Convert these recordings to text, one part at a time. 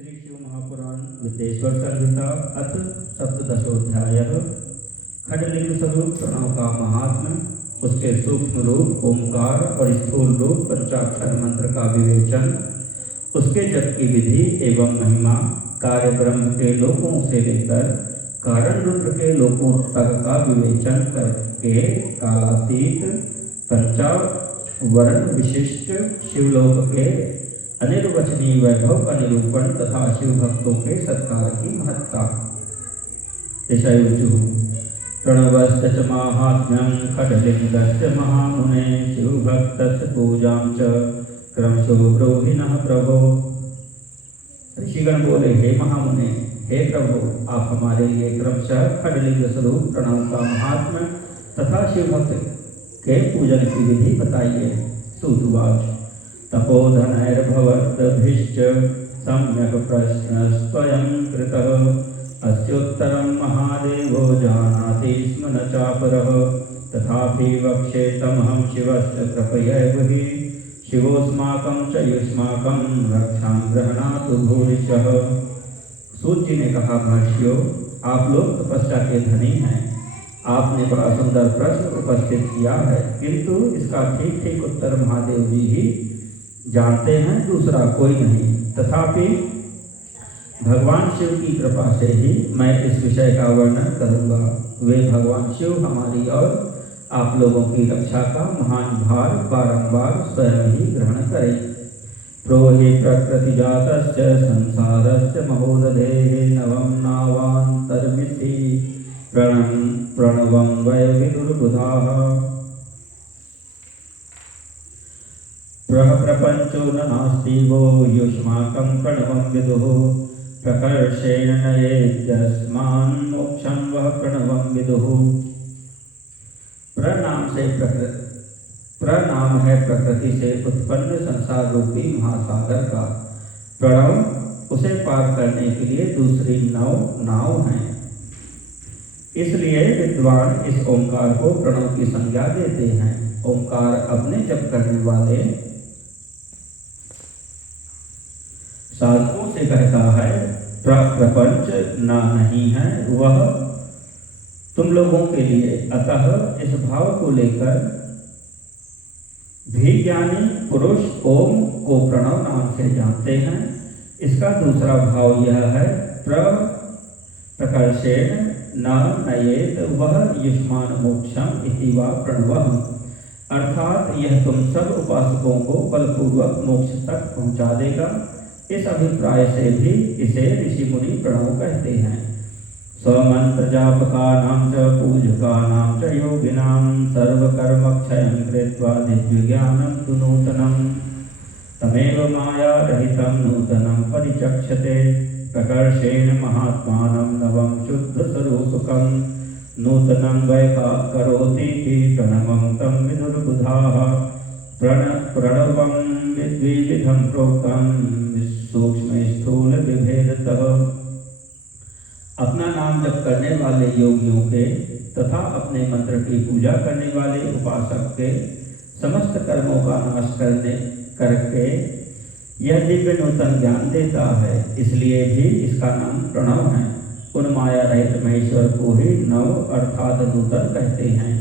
श्री शिव महापुराण विद्येश्वर संहिता अथ सप्तदशोध्याय। खंडलिंग स्वरूप प्रणव का महात्म्य, उसके सूक्ष्म रूप ओंकार और स्थूल रूप पंचाक्षर मंत्र का विवेचन, उसके जप की विधि एवं महिमा, कार्य ब्रह्म के लोकों से लेकर कारण रुद्र के लोकों तक का विवेचन करके कालातीत पंचावरण विशिष्ट शिवलोक के अनिर्वचनीय वैभव का निरूपण तथा शिव भक्तों के सत्कार की महत्ता। प्रणवस्य च माहात्म्यं खड्गलिंगस्य महामुने शिवभक्तस्य पूजां च क्रमशो ब्रूहि नः प्रभो। ऋषिगण बोले, हे महामुने, हे प्रभु, आप हमारे लिए क्रमशः खड्गलिंग स्वरूप प्रणव का महात्म्य तथा शिव भक्त के पूजन की विधि बताइए। सूतवाच तपोधनैर्भवद्भिश्च सम्यक् प्रश्नस्त्वयं कृतः अस्योत्तरं महादेवो जानाति स्म न चापरः तथापि वक्ष्ये तमहं शिवस्य कृपयैव हि शिवोऽस्माकं च युष्माकं रक्षां गृह्णातु भूरिशः। सूत जी ने कहा, महर्षियों, आप लोग तपस्या के धनी हैं। आपने बड़ा सुंदर प्रश्न उपस्थित किया है, किंतु इसका ठीक ठीक उत्तर महादेव जी ही जानते हैं, दूसरा कोई नहीं। तथापि भगवान शिव की कृपा से ही मैं इस विषय का वर्णन करूंगा। वे भगवान शिव हमारी और आप लोगों की रक्षा का महान भार बारंबार स्वयं ही ग्रहण करें। प्रोहि प्रकृति जातस्य संसारस्य महोदधेः नवं नावान्तर्मिति प्रणवं वै विदुर्बुधाः। प्रपंचो न नास्ति वो युष्माकं प्रणवं विदुः प्रकर्षेण नयेद्यस्मान् मोक्षं वः प्रणवं विदुः। प्रनाम है प्रकृति से उत्पन्न संसार रूपी महासागर का। प्रणव उसे पार करने के लिए दूसरी नाव है। इसलिए विद्वान इस ओंकार को प्रणव की संज्ञा देते हैं। ओंकार अपने जप करने वाले साधकों से कहता है, प्रपंच ना नहीं है वह तुम लोगों के लिए। अतः इस भाव को लेकर भी ज्ञानी पुरुष ओम को प्रणव नाम से जानते हैं। इसका दूसरा भाव यह है, प्रकर्षेण न नयेत वह युष्मान मोक्षम इति वा प्रणवः, अर्थात यह तुम सब उपासकों को बलपूर्वक मोक्ष तक पहुंचा देगा। इस अभिप्राय से भी इसे ऋषि मुनि प्रणव कहते हैं। स्वमंत्र जापकानां च पूजकानां च योगिनां सर्वकर्मक्षयं कृत्वा दिव्यज्ञानं तु नूतनं तमेव मायारहितं नूतनं परिचक्षते प्रकर्षेण महात्मानं नवं शुद्धस्वरूपकं नूतनं वै करोति प्रणवं तं विदुर्बुधाः। प्रणवं द्विविधं प्रोक्तं सूक्ष्म स्थूल विभेदतः। अपना नाम जप करने वाले योगियों के तथा अपने मंत्र की पूजा करने वाले उपासक के समस्त कर्मों का नाश करके यह दिव्य नूतन ज्ञान देता है। इसलिए भी इसका नाम प्रणव है। उन माया रहित महेश्वर को ही नव अर्थात नूतन कहते हैं।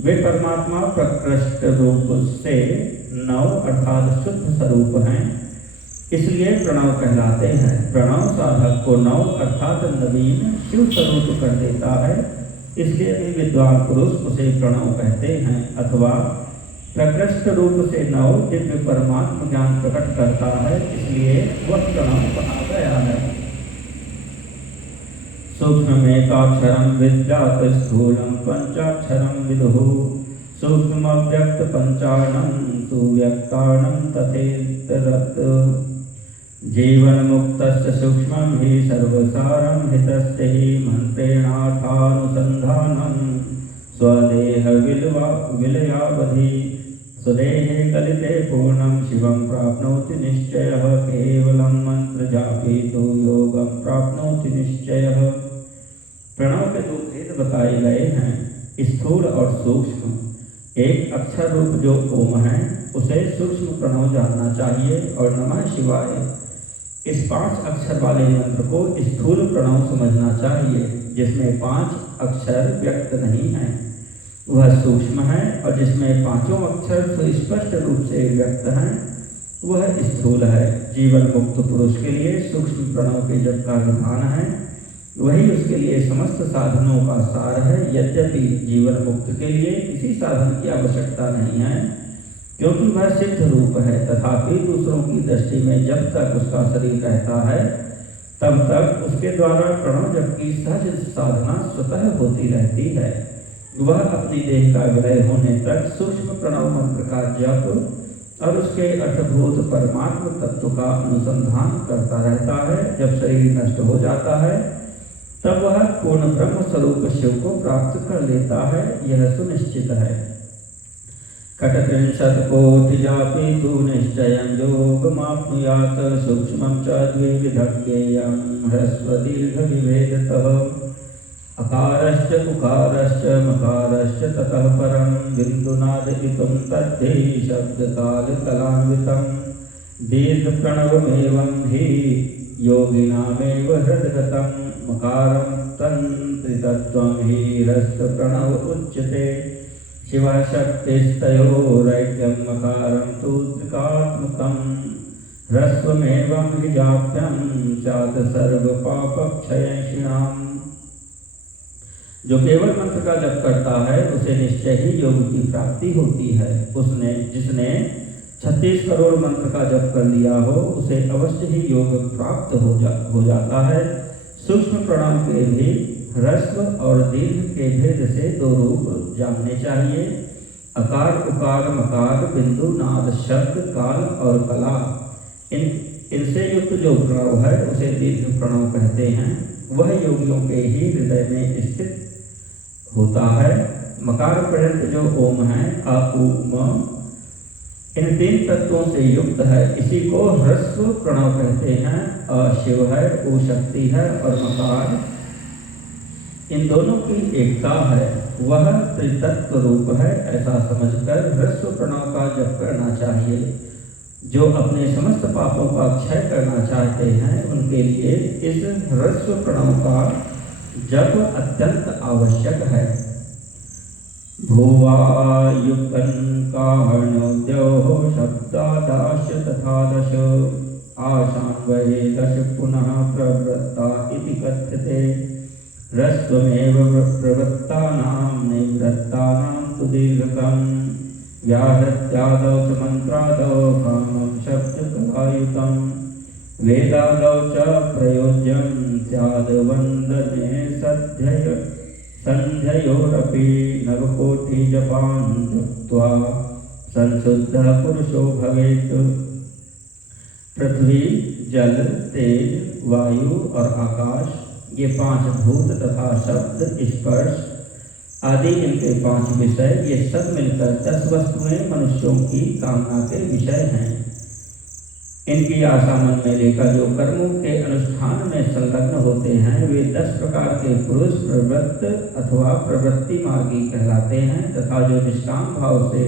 वे परमात्मा प्रकृष्ट रूप से नव अर्थात शुद्ध स्वरूप हैं, इसलिए प्रणव कहलाते हैं। प्रणव साधक को नव अर्थात नवीन शिव स्वरूप कर देता है, इसलिए भी विद्वान पुरुष उसे प्रणव कहते हैं। अथवा प्रकृष्ट रूप से नव दिव्य परमात्म ज्ञान प्रकट करता है, इसलिए वह प्रणव कहा गया है। सूक्ष्ममेकाक्षरं विद्यात् स्थूलं पंचाक्षरं विदुः सूक्ष्मव्यक्त पंचाणं सुव्यक्ताणं तथेतरत् जीवन मुक्तस्य सूक्ष्मं हि सर्वसारं हितस्य हि मंत्रेणार्थानुसंधानं स्वदेह विलयावधि स्वदेहे कलिते पूर्णं शिवं प्राप्नोति निश्चयः केवलं मंत्र जापी तो योगं प्राप्नोति निश्चयः। प्रणव के दो भेद बताए गए हैं, स्थूल और सूक्ष्म। एक अक्षर रूप जो ओम है, उसे सूक्ष्म प्रणव जानना चाहिए और नमः शिवाय इस 5 अक्षर वाले मंत्र को स्थूल प्रणव समझना चाहिए, जिसमें 5 अक्षर व्यक्त नहीं हैं, वह सूक्ष्म है, और जिसमें 5 अक्षर सुस्पष्ट रूप से व्यक्त हैं, वह स्थूल है। जीवन मुक्त पुरुष के लिए सूक्ष्म प्रणव के जप का विधान है, वही उसके लिए समस्त साधनों का सार है। यद्यपि जीवन मुक्त के लिए किसी साधन की आवश्यकता नहीं है, क्योंकि वह सिद्ध रूप है, तथापि दूसरों की दृष्टि में जब तक उसका शरीर रहता है तब तक उसके द्वारा प्रणव जप की सहज साधना स्वतः होती रहती है। वह अपनी देह का विलय होने तक सूक्ष्म प्रणव मंत्र का जप और उसके अर्थभूत परमात्म तत्व का अनुसंधान करता रहता है। जब शरीर नष्ट हो जाता है तब वह पूर्ण ब्रह्म स्वरूप शिव को प्राप्त कर लेता है, यह सुनिश्चित है। कटत्रिंशत्कोटिजापि तु निश्चयं योगमाप्नुयात् सूक्ष्मं च द्विविधं ज्ञेयं ह्रस्वदीर्घविभेदतः अकारश्च उकारश्च मकारश्च ततः परं बिन्दुनादयितुं तद्धि शब्दकालकलान्वितं दीर्घप्रणवमेवं हि योगिनामेव हृद्गतं मकारं तन्त्रितत्वं हि ह्रस्वप्रणव उच्यते। शिवः शक्तिस्तयोरैक्यं मकारं तु त्रिकात्मकं ह्रस्वमेवं हि जाप्यं स्यात् सर्वपापक्षयेषिणाम्। जो केवल मंत्र का जप करता है उसे निश्चय ही योग की प्राप्ति होती है। जिसने 36 करोड़ मंत्र का जप कर लिया हो उसे अवश्य ही योग प्राप्त हो जाता है। सूक्ष्म प्रणव के भी ह्रस्व और दीर्घ के भेद से 2 रूप जानने चाहिए। अकार उकार मकार बिंदु नाद शब्द काल और कला, इनसे युक्त जो प्रणव है उसे दीर्घ प्रणव कहते हैं। वह योगियों के ही हृदय में स्थित होता है। मकार पर्यंत जो ओम है अ उ म, इन 3 तत्वों से युक्त है, इसी को ह्रस्व प्रणव कहते हैं। अ शिव है, उ शक्ति है और मकार इन दोनों की एकता है, वह त्रितत्व रूप है, ऐसा समझकर ह्रस्व प्रणव का जप करना चाहिए। जो अपने समस्त पापों का क्षय करना चाहते हैं उनके लिए इस ह्रस्व प्रणव का जप अत्यंत आवश्यक है। भुवा युक्तं कारणोद्योः शब्दादाश तथा दश आशान्वये दश पुनः प्रवृत्ता इति कथ्यते। ह्रस्वमेव प्रवृत्तानां निवृत्तानां तु दीर्घकं व्याहृत्यादौ च मन्त्रादौ कामं शब्दकलायुतं वेदादौ च प्रयोज्यं स्याद्वन्दने सन्ध्ययोरपि नवकोटिजपान् जप्त्वा संशुद्धः पुरुषो भवेत्। पृथ्वी, जल, तेज, वायु और आकाश, ये 5 भूत तथा शब्द, स्पर्श आदि इनके 5 विषय, ये सब मिलकर 10 वस्तुएं मनुष्यों की कामना के विषय हैं। इनकी आशा मन में लेकर जो कर्मों के अनुष्ठान में संलग्न होते हैं वे 10 प्रकार के पुरुष प्रवृत्त अथवा प्रवृत्ति मार्गी कहलाते हैं, तथा जो निष्काम भाव से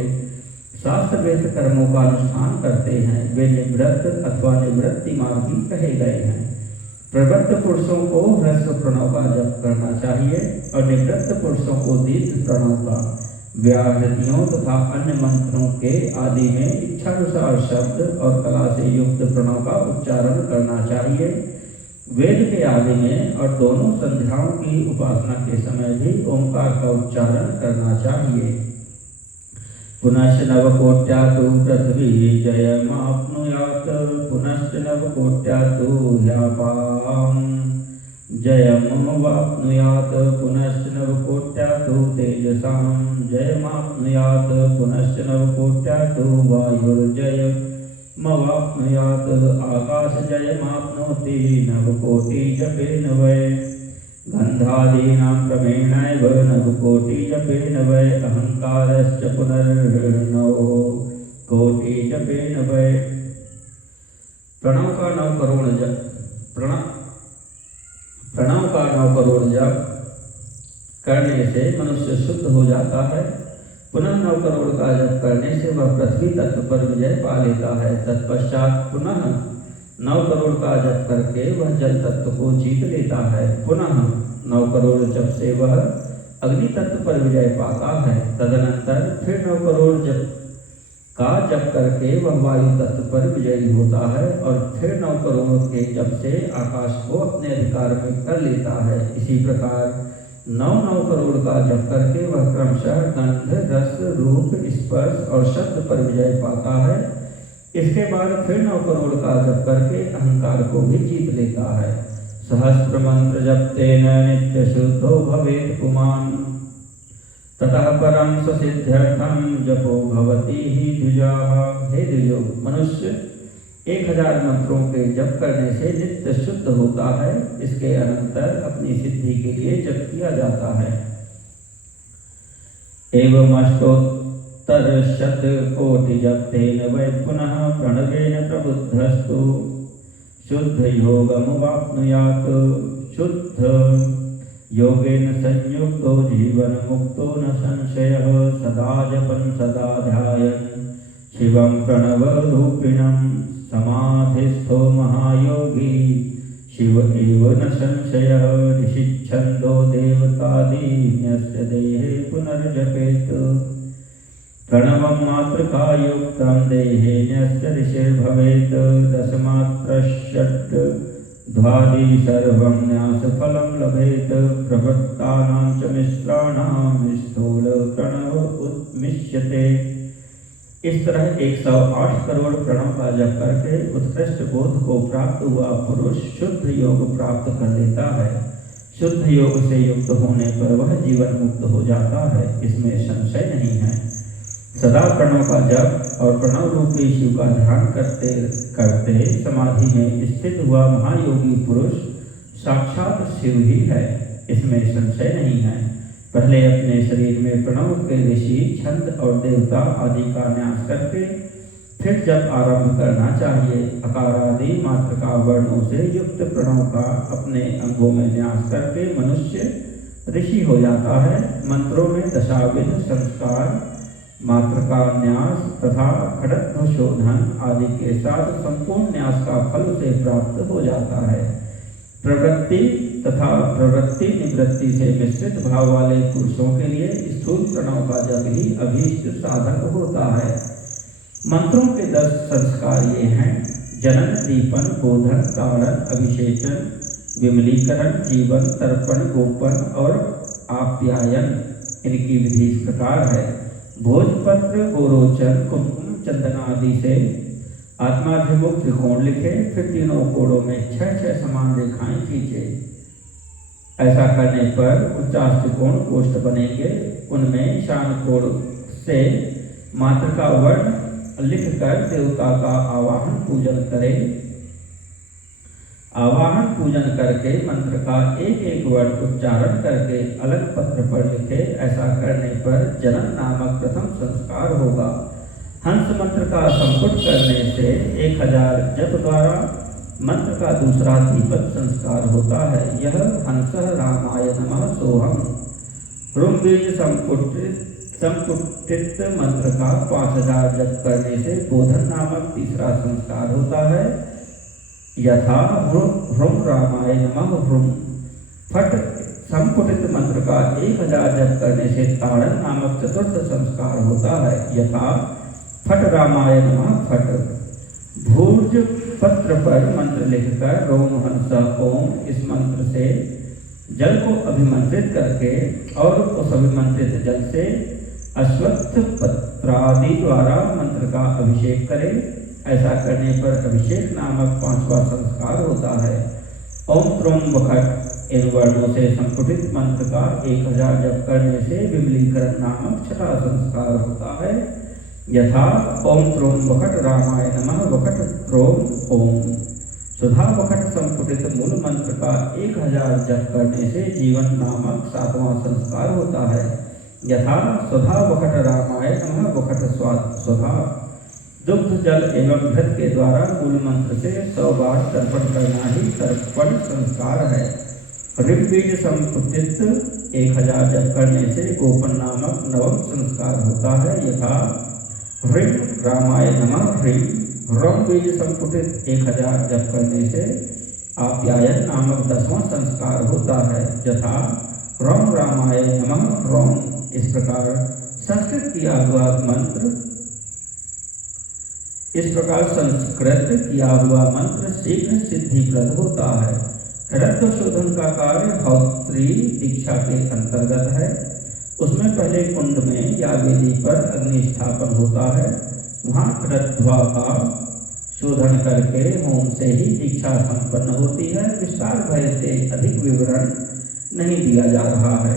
शास्त्र वेद कर्मों का अनुष्ठान करते हैं वे निवृत्त अथवा निवृत्ति मार्गी कहे गए हैं। प्रवृत्त पुरुषों को ह्रस्व प्रणव का जप करना चाहिए और निवृत्त पुरुषों को दीर्घ प्रणव का व्याहृतियों तथा अन्य मंत्रों के आदि में इच्छानुसार शब्द और कला से युक्त प्रणव का उच्चारण करना चाहिए। वेद के आदि में और दोनों संध्याओं की उपासना के समय भी ओंकार का उच्चारण करना चाहिए। पुनश्च नवकोट्या तु पृथ्वी जयमाप्नुयात् पुनश्च नवकोट्या तु ह्यपां जयमवाप्नुयात् पुनश्च नवकोट्या तु तेजसां जयमाप्नुयात् पुनश्च नवकोट्या तु वायुर्जयमवाप्नुयात् आकाशजयमाप्नोति नवकोटिजपेन वै गन्धादीनां क्रमेणैव नवकोटिजपेन वै अहंकारश्च पुनर्नवकोटिजपेन वै। प्रणव का 9 करोड़ जप करने से मनुष्य शुद्ध हो जाता है। पुनः 9 करोड़ का जप करने से वह पृथ्वी तत्व पर विजय पा लेता है। तत्पश्चात पुनः 9 करोड़ का जप करके वह जल तत्व को जीत लेता है। पुनः 9 करोड़ जप से वह अग्नि तत्व पर विजय पाता है। तदनंतर फिर 9 करोड़ जप का जप करके वह वायु तत्व पर विजयी होता है और फिर 9 करोड़ के जप से आकाश को अपने अधिकार में कर लेता है। इसी प्रकार 9 करोड़ का जप करके वह क्रमशः गंध, रस, रूप, स्पर्श और शब्द पर विजय पाता है। इसके बाद फिर 9 करोड़ का जप करके अहंकार को भी जीत लेता है। सहस्त्र मंत्र जप्तेन नित्य शुद्धो भवेत् पुमान् ततः परम स्वसिद्ध्यर्थम जपो भवति ही द्विजाः। हे द्विजो, मनुष्य 1000 मंत्रों के जप करने से नित्य शुद्ध होता है। इसके अनंतर अपनी सिद्धि के लिए जप किया जाता है। एवं अष्टोत्तर शतकोटि जप्तेन वै पुनः प्रणवेन प्रबुद्धस्तु शुद्ध योगमुवाप्नुयात्। शुद्ध योगेन संयुक्तो जीवन मुक्तो न संशयः। सदा जपन् सदा ध्यायन् शिवं प्रणवरूपिणं समाधिस्थो महायोगी शिव एव न संशयः। ऋषिच्छन्दो देवतादीन्यस्य देहे पुनर्जपेत्। प्रणवं मातृकायुक्तं देहेन्यस्य ऋषिर्भवेत्। दशमात्रषट् ध्वादि सर्वं न्यासफलं लभेत्। प्रवृत्तानां च मिश्राणां स्थूल प्रणव उत्मिष्यते। इस तरह 108 करोड़ प्रणव का जप करके उत्कृष्ट बोध को प्राप्त हुआ पुरुष शुद्ध योग प्राप्त कर लेता है। शुद्ध योग से युक्त होने पर वह जीवन मुक्त हो जाता है, इसमें संशय नहीं है। सदा प्रणव का जप और प्रणव रूपी शिव का ध्यान करते करते समाधि में स्थित हुआ महायोगी पुरुष साक्षात शिव ही है, इसमें संशय नहीं है। पहले अपने शरीर में प्रणव के ऋषि, छंद और देवता आदि का न्यास करके फिर जप आरंभ करना चाहिए। अकार आदि मातृका वर्णों से युक्त प्रणव का अपने अंगों में न्यास करके मनुष्य ऋषि हो जाता है। मंत्रों में दशाविध संस्कार, मातृका न्यास तथा खड़त्व शोधन आदि के साथ संपूर्ण न्यास का फल से प्राप्त हो जाता है। प्रवृत्ति तथा प्रवृत्ति निवृत्ति से मिश्रित भाव वाले पुरुषों के लिए स्थूल प्रणव का जप ही अभीष्ट साधक होता है। मंत्रों के 10 संस्कार ये हैं: जनन, दीपन, बोधन, ताड़न, अभिषेचन, विमलीकरण, जीवन, तर्पण, गोपन और आप्यायन। इनकी विधि इस प्रकार है: भोजपत्र, गोरोचन, कुमकुम, चंदन आदि से आत्माभिमुख त्रिकोण लिखे, फिर तीनों कोणों में 6 समान रेखाएं खींचे। ऐसा करने पर 49 त्रिकोण कोष्ठ बनेंगे। उनमें ईशान कोण से मातृका वर्ण लिखकर देवता का आवाहन पूजन करें। आवाहन पूजन करके मंत्र का एक वर्ण उच्चारण करके अलग पत्र पर लिखे। ऐसा करने पर जनन नामक प्रथम संस्कार होगा। हंस मंत्र का संपुट करने से 1000 जप द्वारा मंत्र का दूसरा दीपक संस्कार होता है। यह हंसः रामाय नमः सोहम। रुम बीज संपुटित मंत्र का 5000 जप करने से बोधन नामक तीसरा संस्कार होता है। यथा ह्रुम रामाय नमः ह्रुम। फट संपुटित मंत्र का 1000 जप करने से ताड़न नामक चतुर्थ संस्कार होता है। यथा फट रामाय नमः फट। भूर्ज पत्र पर मंत्र लिखकर रोम हंस ओम इस मंत्र से जल को अभिमंत्रित करके और उस अभिमंत्रित जल से अश्वत्थ पत्रादि द्वारा मंत्र का अभिषेक करें। ऐसा करने पर अभिषेक नामक 5वां संस्कार होता है। ओम त्रोम वखट इन वर्णों से संपुटित मंत्र का 1000 जप करने से विमलीकरण नामक 6वां संस्कार होता है। यथा ओम त्रोम वखट रामाय नमः वखट त्रोम ओम। सुधा वखट संपुटित मूल मंत्र का 1000 जप करने से जीवन नामक 7वां संस्कार होता है। यथा सुधा वखट रामाय नमः वखट सुधा। दुग्ध जल एवं घृत के द्वारा मूल मंत्र से 100 बार तर्पण करना ही तर्पण संस्कार है। ऋग बीज संपुटित 1000 जप करने से गोपन नामक 9वां संस्कार होता है। यथा ह्रीं रामाय नमः ह्रीं। रौम बीज संपुटित 1000 जप करने से आप्यायन नामक 10वां संस्कार होता है। यथा रौम रामाय नमः रौम, इस प्रकार संस्कृत किया हुआ मंत्र शीघ्र सिद्धिप्रद होता है। रक्त शोधन का कार्य हौत्री दीक्षा के अंतर्गत है। उसमें पहले कुंड में या वेदी पर अग्नि स्थापन होता है। वहाँ खरध्वा का शोधन करके होम से ही दीक्षा संपन्न होती है। विस्तार भय से अधिक विवरण नहीं दिया जा रहा है।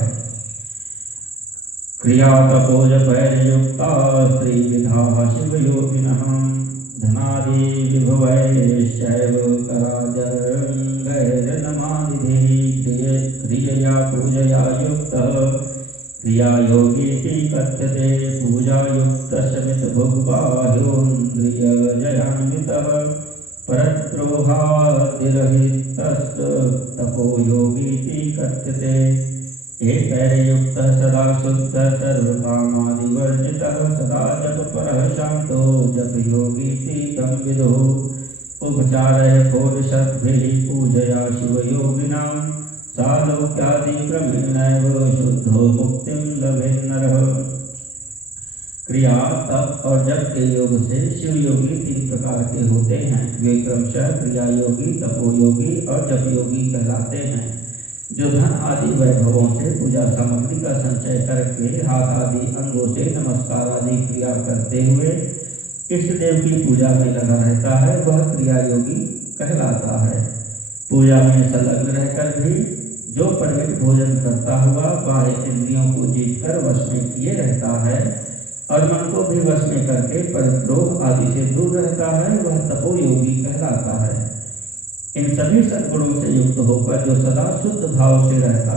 क्रिया तपोज भैर्युक्ता श्री विधा शिव योगिनः धनादि विभवैश्चैव कराजरङ्गैर्नमादिभिः क्रियया पूजया युक्तः क्रिया योगीति कथ्यते। पूजा युक्तश्च भुग्बाह्योन्द्रियजयान्वितः परद्रोहादिरहितश्च तपो योगीति कथ्यते। एकैर्युक्तः सदा शुद्धः सर्वकामादिवर्जितः सदा जपपरः शान्तो जपयोगीति तं विदुः। उपचारः षोडशभिः पूजया शिवयोगिनां सालोक्यादिक्रमेणैव शुद्धो मुक्तिं लभेत् नरः। क्रिया तप और जप के योग से शिव योगी 3 प्रकार के होते हैं। वे क्रमशः क्रिया योगी, तपो योगी और जप योगी कहलाते हैं, जो धन आदि वैभवों से पूजा सामग्री का संचय करके हाथ आदि अंगों से नमस्कार आदि क्रिया करते हुए इष्ट देव की पूजा में लगा रहता है, वह क्रिया योगी कहलाता है। पूजा में संलग्न रहकर भी जो परमित भोजन करता हुआ बाह्य इंद्रियों को जीतकर वश में किए रहता है और मन को भी वश में करके परद्रोह आदि से दूर रहता है, वह तपो योगी कहलाता है। इन सभी सद्गुणों से युक्त होकर जो सदा शुद्ध भाव से रहता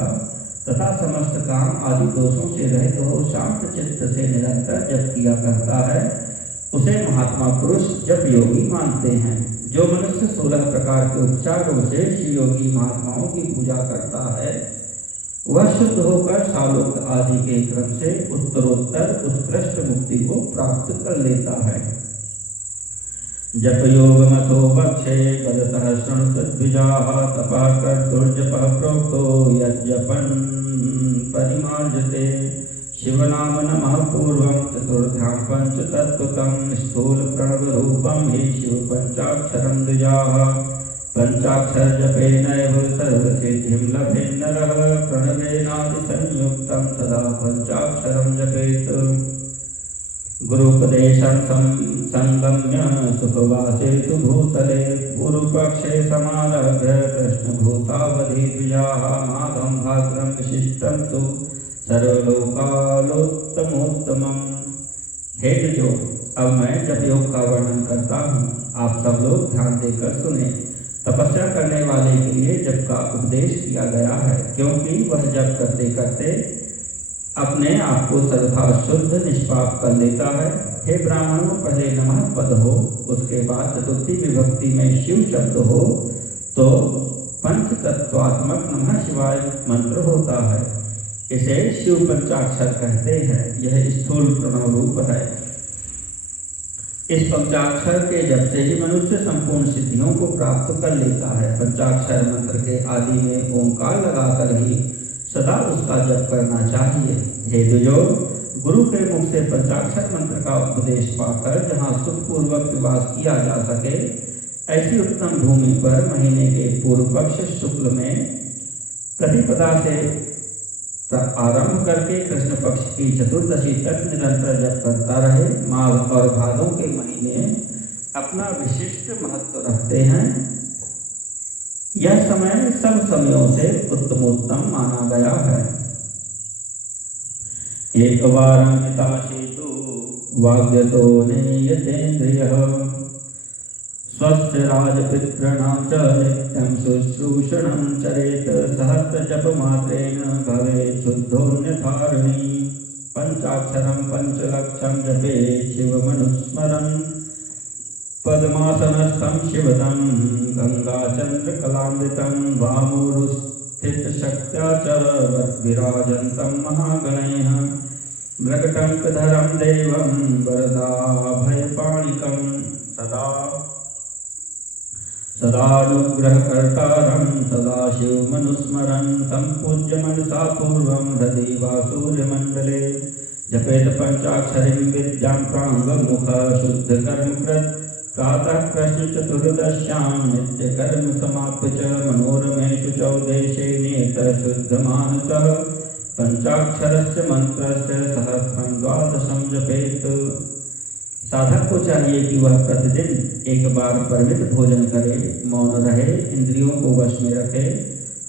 तथा समस्त काम आदि दोषों से रहित हो शांत चित्त से निरंतर जप किया करता है, उसे महात्मा पुरुष जप योगी मानते हैं। जो मनुष्य 16 प्रकार के उपचारों से शिव योगी महात्माओं की पूजा करता है, वह शुद्ध होकर सालोक आदि के क्रम से उत्तरोत्तर उत्कृष्ट मुक्ति को प्राप्त कर लेता है। जप योग मतो वक्षे गदतः शृणुतद्विजाः तपः कर्तुर्जपः प्रोक्तो यज्जपन् परिमार्जते। शिवनाम नमः पूर्वं चतुर्ध्यां पंचतत्त्वकं स्थूल प्रणवरूपं हि शिव पंचाक्षरं द्विजाः। पंचाक्षर जपेनैव सर्वसिद्धिं लभेत् नरः। प्रणवेनादिसंयुक्तं सदा पंचाक्षरं जपेत्। गुरुपदेशं संगम्य सुखवासेषु भूतले पूर्वपक्षे समारभ्य कृष्णभूतावधि द्विजाः। माघं भाद्रं विशिष्टं तु सर्वलोकालोत्तमोत्तमम्। हे द्विजो, अब मैं जप योग का वर्णन करता हूँ, आप सब लोग ध्यान देकर सुने। तपस्या करने वाले के लिए जप का उपदेश किया गया है, क्योंकि वह जप करते करते अपने आप को सर्वथा शुद्ध निष्पाप कर लेता है। हे ब्राह्मणों, पहले नमः पद हो, उसके बाद चतुर्थी विभक्ति में शिव शब्द हो तो पंचतत्वात्मक नमः शिवाय मंत्र होता है। इसे शिव पंचाक्षर कहते हैं। यह स्थूल प्रणव रूप है। इस पंचाक्षर के जप से ही मनुष्य संपूर्ण सिद्धियों को प्राप्त कर लेता है। पंचाक्षर मंत्र के आदि में ओंकार लगाकर ही सदा उसका जप करना चाहिए। हे द्विजो, गुरु के मुख से पंचाक्षर मंत्र का उपदेश पाकर जहाँ सुखपूर्वक निवास किया जा सके, ऐसी उत्तम भूमि पर महीने के पूर्व पक्ष शुक्ल में प्रतिपदा से आरंभ करके कृष्ण पक्ष की चतुर्दशी तक निरंतर जप करता रहे। माघ और भादों के महीने अपना विशिष्ट महत्व रखते हैं। यह समय सब समयों से उत्तमोत्तम माना गया है। एक वारं हिताशीतु वाग्यतो नेयतेन्द्रियः स्वस्य राजपितॄणां च नित्यं शुश्रूषणं चरेत्। सहस्रजपमात्रेण भवेत् शुद्धोऽन्यथार्णी। पंचाक्षरं पंचलक्षं जपेत् शिवमनुस्मरन्। पद्मासनस्थं शिवदं गंगाचन्द्रकलान्वितं वामोरुस्थितशक्त्या च विराजन्तं महागणैः। मृगटङ्कधरं देवं वरदाभयपाणिकं सदानुग्रहकर्तारं सदाशिवमनुस्मरन् सम्पूज्य मनसा पूर्वं हृदि वा सूर्यमण्डले जपेत पञ्चाक्षरीं विद्यां प्राङ्गमुख शुद्धकर्मकृत् प्रातः कृष्ण चतुर्दश्यां नित्यकर्म समाप्य च मनोरमेषु चौदेशे नियतः शुद्धमानसः पंचाक्षरस्य मंत्रस्य सहस्रं द्वादशं जपेत। साधक को चाहिए कि वह प्रतिदिन एक बार परिमित भोजन करे, मौन रहे, इंद्रियों को वश में रखे,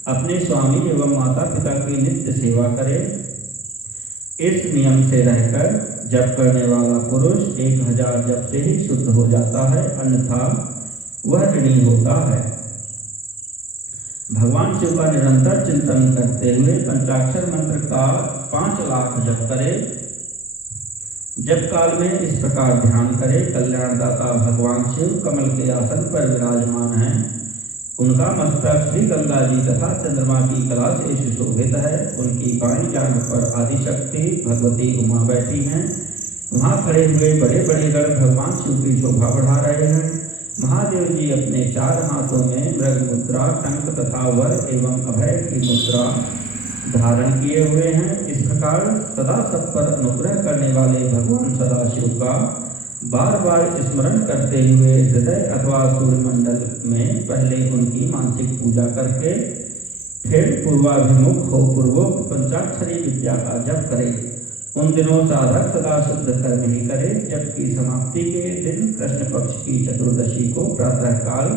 अपने स्वामी एवं माता पिता की नित्य सेवा करे। इस नियम से रहकर जप करने वाला पुरुष 1000 जप से ही शुद्ध हो जाता है, अन्यथा वह ऋणी होता है। भगवान शिव का निरंतर चिंतन करते हुए पंचाक्षर मंत्र का 5 लाख जप करे। जप काल में इस प्रकार ध्यान करे, कल्याणदाता भगवान शिव कमल के आसन पर विराजमान हैं। उनका मस्तक श्री गंगा जी तथा चंद्रमा की कला से सुशोभित है। उनकी बाईं जांघ पर आदिशक्ति भगवती उमा बैठी हैं। वहाँ खड़े हुए बड़े बड़े गण भगवान शिव की शोभा बढ़ा रहे हैं। महादेव जी अपने 4 हाथों में मृग मुद्रा, टंक तथा वर एवं अभय की मुद्रा धारण किए हुए हैं। इस प्रकार सदा सब पर अनुग्रह करने वाले भगवान सदाशिव का बार बार स्मरण करते हुए हृदय अथवा सूर्यमंडल में पहले उनकी मानसिक पूजा करके फिर पूर्वाभिमुख हो पूर्वोक्त पंचाक्षरी विद्या का जप करे। उन दिनों साधक सदा शुद्ध कर्म ही करे। जप की समाप्ति के दिन कृष्ण पक्ष की चतुर्दशी को प्रातःकाल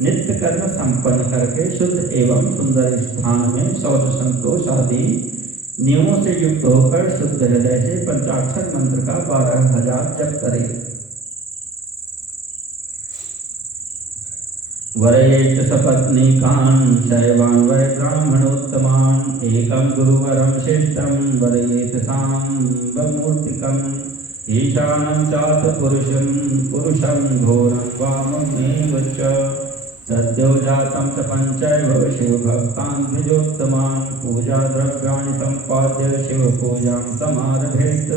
नित्य कर्म संपन्न करके शुद्ध एवं सुंदर स्थान में शौच संतोष आदि नियमों से युक्त होकर शुद्ध हृदय से पंचाक्षर मंत्र का 12000 जप करे। वरेत सपत्नीकान् शैवान् वै ब्राह्मणोत्तमान् एकं गुरुवरं श्रेष्ठं वरेत साम्बमूर्तिकम् ईशानं चाथ पुरुषं घोरं वाममेव च सद्यो जातं च पंचैव शिवभक्तान् द्विजोत्तमान् पूजा द्रव्याणि सम्पाद्य शिवपूजां समारभेत्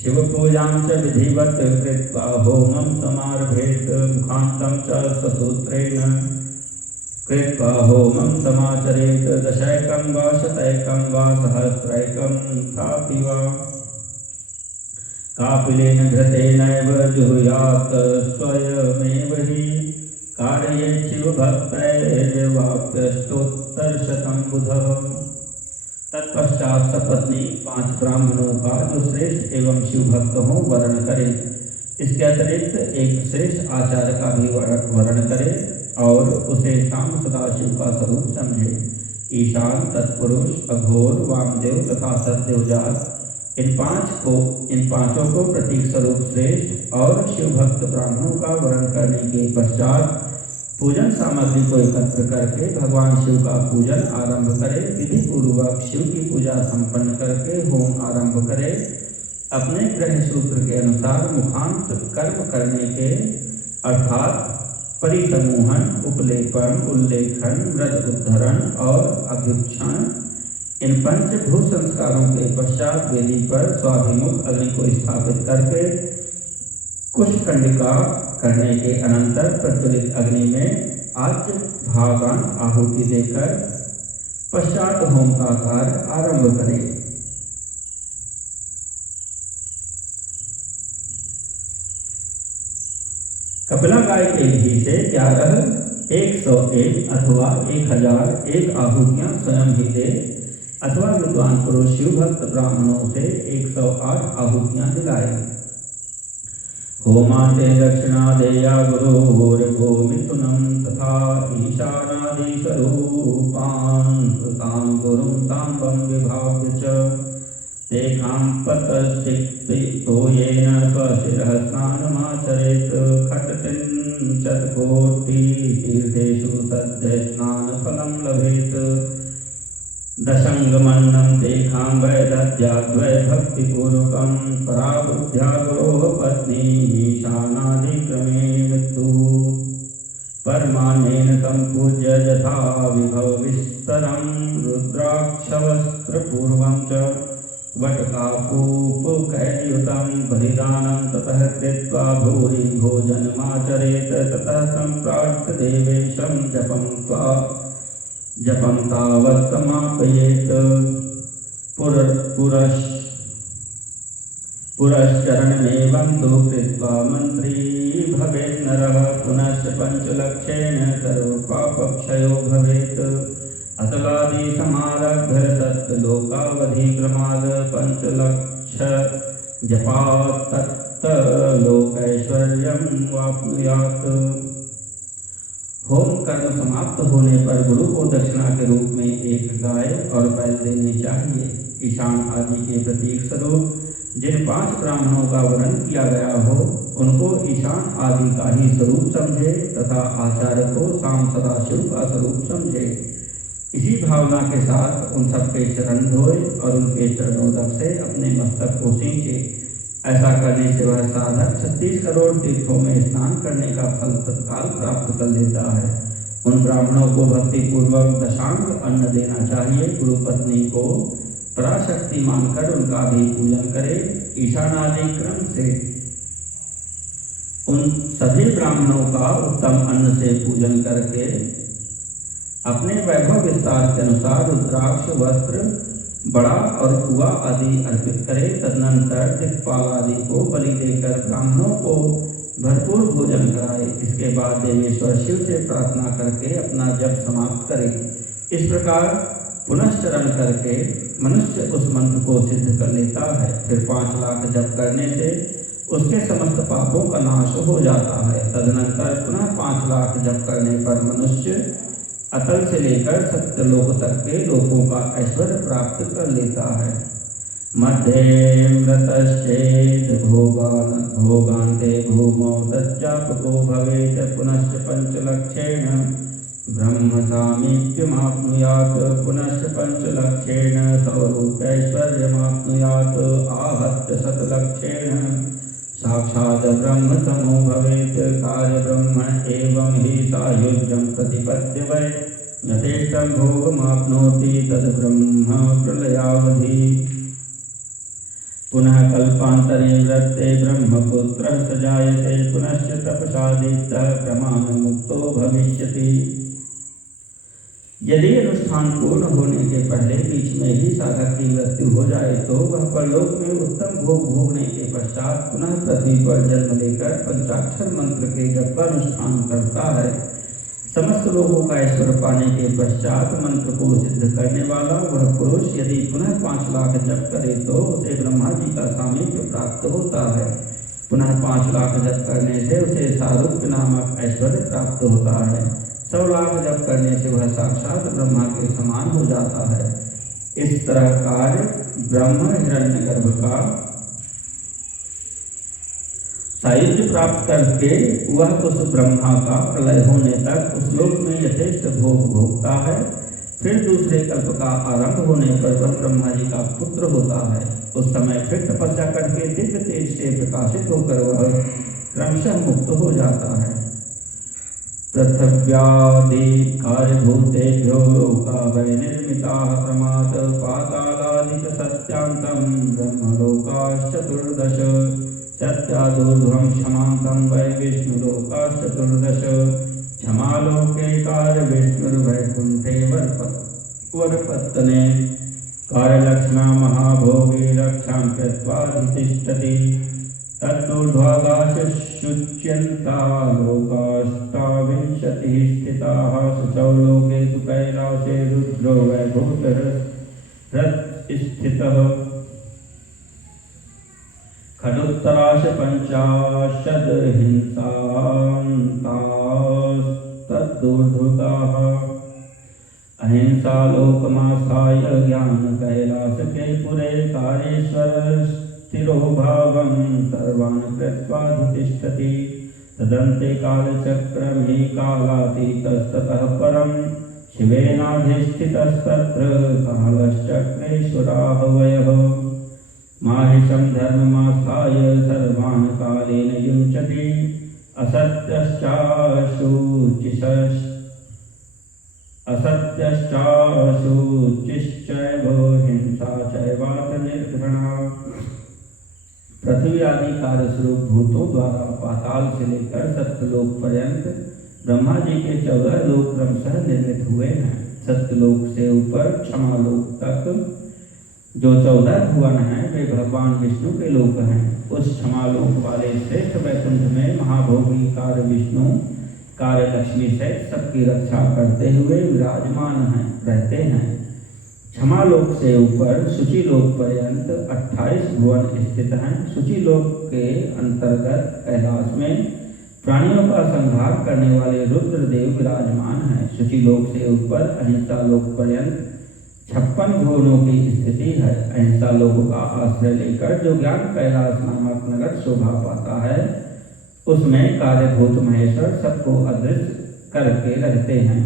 शिवपूजां च विधिवत् कृत्वा होमं समारभेत् मुखान्तं च ससूत्रेण कृत्वा होमं समाचरेत् दशैकं वा शतैकं वा सहस्रैकं थापि वा कापिलेन घृतेनैव जुहुयात् स्वयमेव हि कारयेत् शिवभक्तैर्वाप्यष्टोत्तरशतं बुधः। तत्पश्चात सपत्नी 5 ब्राह्मणों का जो श्रेष्ठ एवं शिव भक्त हो वर्ण करे। इसके अतिरिक्त एक श्रेष्ठ आचार्य का भी वर्ण करे और उसे शाम सदाशिव का स्वरूप समझे। ईशान, तत्पुरुष, अघोर, वामदेव तथा सत्यवजात इन पांचों को प्रतीक स्वरूप श्रेष्ठ और शिव भक्त ब्राह्मणों का वर्ण करने के पश्चात पूजन सामग्री को एकत्र करके भगवान शिव का पूजन आरंभ करे। विधि पूर्वक शिव की पूजा संपन्न करके होम आरंभ करे। अपने ग्रह सूत्र के अनुसार मुखांत कर्म करने के अर्थात परिसमूहन, उपलेपन, उल्लेखन, मृद उद्धरण और अभ्युक्षण इन पंचभू संस्कारों के पश्चात वेदी पर स्वाभिमुख अग्नि को स्थापित करके कुशकंडिका करने के अनंतर प्रज्वलित अग्नि में आज्य भागान आहुति देकर पश्चात होम का कार्य आरंभ करें। कपिला गाय के घी से 11, 101 अथवा 1001 आहुतियां स्वयं ही दे अथवा विद्वान पुरुष शिव भक्त ब्राह्मणों से 108 आहुतियां दिलाए। होमांते दक्षिणादेया गुरोर्गो मिथुनं तथा ईशानादिस्वरूपान् तां गुरुं ताम्बं विभाव्य च तेषां पतश्चित्तो येन स्वशिरः स्नानमाचरेत् खट्टिंशत्कोटितीर्थेषु सद्य स्नानफलं लभेत्। दशंगमन्नं तेषां वै दद्याद्वै भक्तिपूर्वकं पराबुद्ध्या गुरोः पत्नी ईशानादिक्रमेण तु परमान्नेन सम्पूज्य यथा विभव विस्तरं रुद्राक्षवस्त्रपूर्वं च वटकापूपकैर्युतं बलिदानं ततः कृत्वा भूरि भोजनमाचरेत् ततः सम्प्रार्थ्य देवेशं जपं तावत् समापयेत्। पुरश्चरणमेवं तु कृत्वा मन्त्री भवेन्नरः पुनश्च पञ्चलक्षेण सर्वपापक्षयो भवेत्। अतलादि समारभ्य सत्यलोकावधिक्रमाद पञ्चलक्ष जपात् तत्तलोकैश्वर्यं वाप्नुयात्। होम कर्म समाप्त होने पर गुरु को दक्षिणा के रूप में एक गाय और बैल देने चाहिए। ईशान आदि के प्रतीक स्वरूप जिन 5 ब्राह्मणों का वर्णन किया गया हो उनको ईशान आदि का ही स्वरूप समझे तथा आचार्य को शाम सदाशिव का स्वरूप समझे। इसी भावना के साथ उन सबके चरण धोए और उनके चरणोदक से अपने मस्तक को सींचे। ऐसा करने से वह साधक 36 करोड़ तीर्थों में स्नान करने का फल तत्काल प्राप्त कर लेता है। उन ब्राह्मणों को भक्ति पूर्वक दशांग अन्न देना चाहिए। गुरु पत्नी को पराशक्ति मानकर उनका भी पूजन करे। ईशानादि क्रम से उन सभी ब्राह्मणों का उत्तम अन्न से पूजन करके अपने वैभव विस्तार के अनुसार रुद्राक्ष वस्त्र बड़ा और कुआ आदि अर्पित करे। तदनंतर दिक्पाल आदि को बलि देकर ब्राह्मणों को भरपूर भोजन कराए। इसके बाद देवेश्वर शिव से प्रार्थना करके अपना जप समाप्त करे। इस प्रकार पुनश्चरण करके मनुष्य उस मंत्र को सिद्ध कर लेता है। फिर 5 लाख जप करने से उसके समस्त पापों का नाश हो जाता है। तदनंतर पुनः 5 लाख जप करने पर मनुष्य अतल से लेकर सत्यलोक तक के लोकों का ऐश्वर्य प्राप्त कर लेता है। मध्ये मृतश्चेद भोगान्ते भूमौ तज्जापको भवेत् पुनश्च 5 लक्षेण ब्रह्म सामीप्यमाप्नुयात् पुनश्च 5 लक्षेण सौरूपैश्वर्यमाप्नुयात् आहत्य 100 लक्षेण साक्षात् ब्रह्म समो भवेत्। कार्य ब्रह्म एवं ही सायुज्यं प्रतिपद्य वै यथेष्टं भोगमाप्नोति तद् ब्रह्म प्रलयावधि। पुनः कल्पान्तरे वृत्ते ब्रह्मपुत्रः स जायते पुनश्च तपसादित्यः क्रमानुमुक्तो भविष्यति। यदि अनुष्ठान पूर्ण होने के पहले बीच में ही साधक की मृत्यु हो जाए तो वह परलोक में उत्तम भोग भोगने के पश्चात पुनः पृथ्वी पर जन्म लेकर पंचाक्षर मंत्र के जप का अनुष्ठान करता है। समस्त लोगों का ऐश्वर्य पाने के पश्चात मंत्र को सिद्ध करने वाला वह पुरुष यदि पुनः 5 लाख जप करे तो उसे ब्रह्मा जी का सामीप्य प्राप्त होता है। पुनः 5 लाख जप करने से उसे सारूप्य नामक ऐश्वर्य प्राप्त होता है। 100 लाख जप करने से वह साक्षात ब्रह्मा के समान हो जाता है। इस तरह कार्य ब्रह्म हिरण्यगर्भ का सायुज्य प्राप्त करके वह उस ब्रह्मा का प्रलय होने तक उस लोक में यथेष्ट भोग भोगता है। फिर दूसरे कल्प का आरंभ होने पर वह ब्रह्मा जी का पुत्र होता है। उस समय फिर तपस्या करके दिव्य तेज से प्रकाशित होकर वह क्रमशः मुक्त हो जाता है। पृथिव्यादि कार्यभूतेभ्यो लोका वै निर्मिताः क्रमात् पातालादि च सत्यान्तं ब्रह्मलोकाश्चतुर्दश सत्यादूर्ध्वं क्षमान्तं वै विष्णुलोकाश्चतुर्दश क्षमालोके कार्यविष्णुर्वैकुण्ठे वरपत्तने कार्यलक्ष्म्या महाभोगे रक्षां कृत्वाधितिष्ठति तद्दूर्ध्वाकाशशुच्यन्ता लोकाष्टाविंशतिः स्थिताः शुचौ लोके तु कैलासे रुद्रो वैभूतहृत्स्थितः खडुत्तराश 50 हिंसान्तास्तद्दूर्ध्वकाः अहिंसा लोकमास्थाय ज्ञान कैलास के पुरे कारेश्वर स्थिरो भावं सर्वान् कृत्वाधितिष्ठति तदन्ते कालचक्रमे कालातीतस्ततः परं शिवेनाधिष्ठितस्तत्र कालश्चक्रेश्वराहवयः माहिषं धर्ममास्थाय सर्वान् कालेन युञ्चति। असत्यश्चाशुचिषश्च असत्यश्चाशुचिश्चैव हिंसा चैवात निर्घृणा। पृथ्वी आदि कार्य स्वरूप भूतों द्वारा पाताल से लेकर सत्यलोक पर्यंत ब्रह्मा जी के 14 लोक क्रमशः निर्मित हुए हैं। सत्यलोक से ऊपर क्षमालोक तक जो 14 भुवन हैं वे भगवान विष्णु के लोक हैं। उस क्षमालोक वाले श्रेष्ठ वैकुंठ में महाभोगी कार्य विष्णु कार्य लक्ष्मी से सबकी रक्षा करते हुए विराजमान रहते हैं। क्षमालोक से ऊपर शुचिलोक पर्यंत 28 भुवन स्थित हैं। शुचिलोक के अंतर्गत कैलाश में प्राणियों का संहार करने वाले रुद्रदेव विराजमान हैं। शुचिलोक से ऊपर अहिंसा लोक पर्यंत 56 भुवनों की स्थिति है। अहिंसा लोक का आश्रय लेकर जो ज्ञान कैलाश नामक नगर शोभा पाता है उसमें कार्यभूत महेश्वर सबको अदृश्य करके रहते हैं।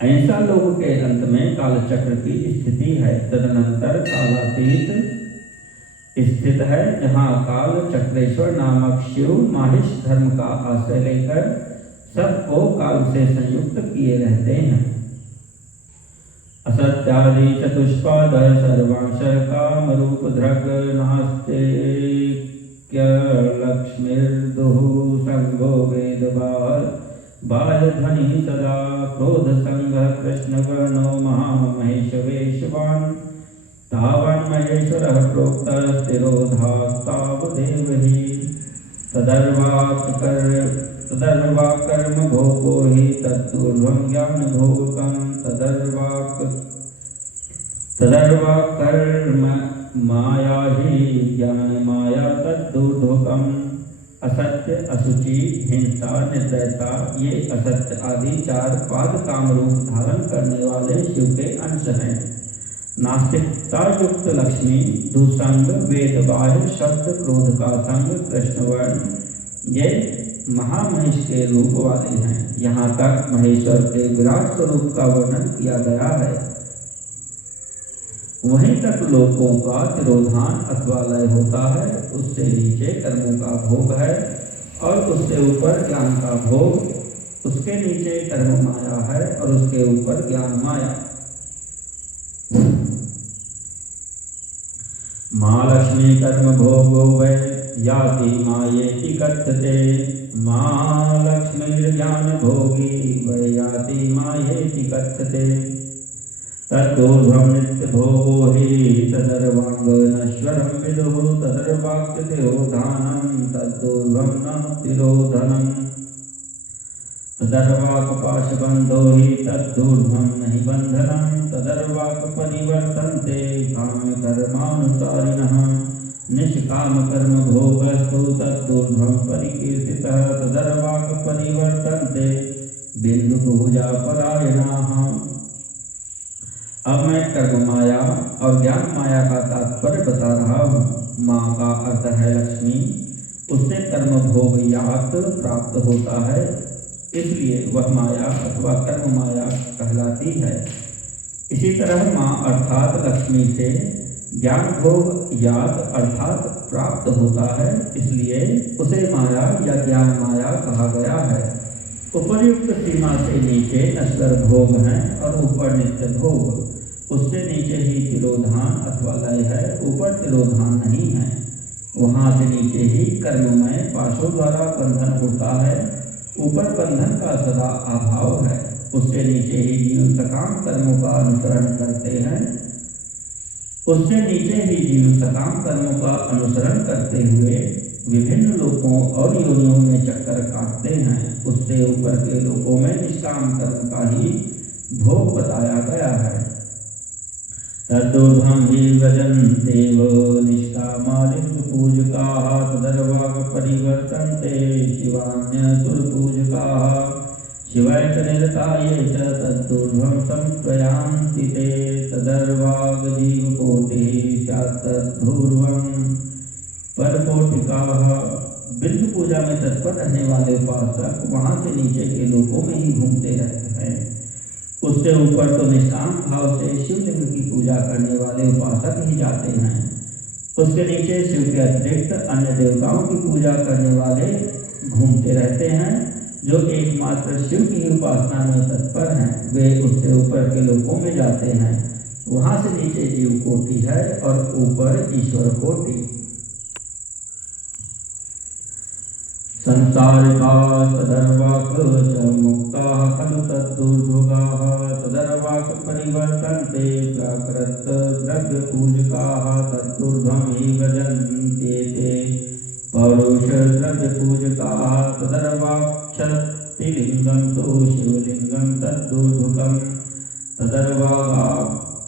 अहिंसा लोक के अंत में कालचक्र की स्थिति है। तदनंतर कालातीत स्थित है जहाँ काल चक्रेश्वर नामक शिव माहिष धर्म का आश्रय लेकर सबको काल से संयुक्त किए रहते हैं। असत्यादि चतुष्पाद सर्वांश काम रूप धृग नास्तिक्य लक्ष्मीर्दुः संगो वेद बाल ध्वनि सदा क्रोध संग कृष्ण वर्णो महामहेशवेशवान् तावन् महेश्वरः प्रोक्तः स्थिरोधास्तावदेव हि तदर्वाकर्म भोगो हि तद्दूर्ध्वं ज्ञान भोगकं तदर्वाकर्म माया हि ज्ञान माया तद्दूर्ध्वकम्। असत्य असुचि हिंसा निर्दयता ये असत्य आदि 4 पाद काम रूप धारण करने वाले शिव के अंश हैं। नास्तिकता युक्त लक्ष्मी दुसंग वेद बाह्य शब्द क्रोध का संग कृष्णवर्ण ये महामहेश के रूप वाले हैं। यहाँ तक महेश्वर के विराट स्वरूप का वर्णन किया गया है। वहीं तक लोकों का तिरोधान अथवा लय होता है। उससे नीचे कर्मों का भोग है और उससे ऊपर ज्ञान का भोग। उसके नीचे कर्म माया है और उसके ऊपर ज्ञान माया। माँ लक्ष्मी कर्म भोगो वै याति मायेति कथ्यते। माँ लक्ष्मी ज्ञान भोगी वै याति मायेति कथ्यते। तद्दूर्ध्वं नित्य भोगो हि तदर्वांग नश्वरं विदुः तदर्वाक् तिरोधानं तद्दूर्ध्वं न तिरोधनम्। तदर्वाक पाशबन्धो हि तद्दूर्ध्वं नहि बन्धनं तदर्वाक परिवर्तन्ते कामकर्मानुसारिणः। निष्काम कर्म भोगस्तु तद्दूर्ध्वं परिकीर्तितः तदर्वाक परिवर्तन्ते बिंदु पूजा परायणाः। अब मैं कर्म माया और ज्ञान माया का तात्पर्य बता रहा हूँ। माँ का अर्थ है लक्ष्मी। उससे कर्म भोग यात प्राप्त होता है इसलिए वह माया अथवा कर्म माया कहलाती है। इसी तरह माँ अर्थात लक्ष्मी से ज्ञान भोग यात अर्थात प्राप्त होता है इसलिए उसे माया या ज्ञान माया कहा गया है। उपर्युक्त सीमा से नीचे नश्वर भोग हैं और ऊपर नित्य भोग। उससे नीचे ही तिरोधान अथवा लय है, ऊपर तिरोधान नहीं है। वहाँ से नीचे ही कर्ममय पाशों द्वारा बंधन होता है, ऊपर बंधन का सदा अभाव है। उससे नीचे ही जीव सकाम कर्मों का अनुसरण करते हैं। उससे नीचे ही जीव सकाम कर्मों का अनुसरण करते हुए विभिन्न लोकों और योनियों में चक्कर काटते हैं। उससे ऊपर के लोकों में निष्काम कर्म का ही भोग बताया गया है। तद्दूर्ध्वं हि व्रजन्तेव निष्कामालिंग पूजकाः तदर्वाक परिवर्तन्ते शिवान्यसुरपूजकाः। शिवैकनिरताये च तद्दूर्ध्वं संप्रयान्ति ते तदर्वाक जीवकोटिः स्यात् तद्धूर्ध्वं परकोटिकाः। बिंदु पूजा में तत्पर रहने वाले उपासक वहाँ से नीचे के लोकों में ही घूमते रहते हैं। उससे ऊपर तो निष्काम भाव से शिवलिंग की पूजा करने वाले उपासक ही जाते हैं। उसके नीचे शिव के अतिरिक्त अन्य देवताओं की पूजा करने वाले घूमते रहते हैं जो एकमात्र शिव की उपासना में तत्पर हैं। वे उससे ऊपर के लोकों में जाते हैं। वहाँ से नीचे जीव कोटि है और ऊपर ईश्वर कोटि। संसारिका तदर्वाक च मुक्ताः खलु तद्दुर्भोगाः तदर्वाक परिवर्तन्ते प्राकृत द्रव्य पूजकाः तद्दुर्भं हि भजन्त्येते पौरुष द्रव्य पूजकाः तदर्वाक्षतिलिङ्गं तु शिवलिङ्गं तद्दुर्भुकं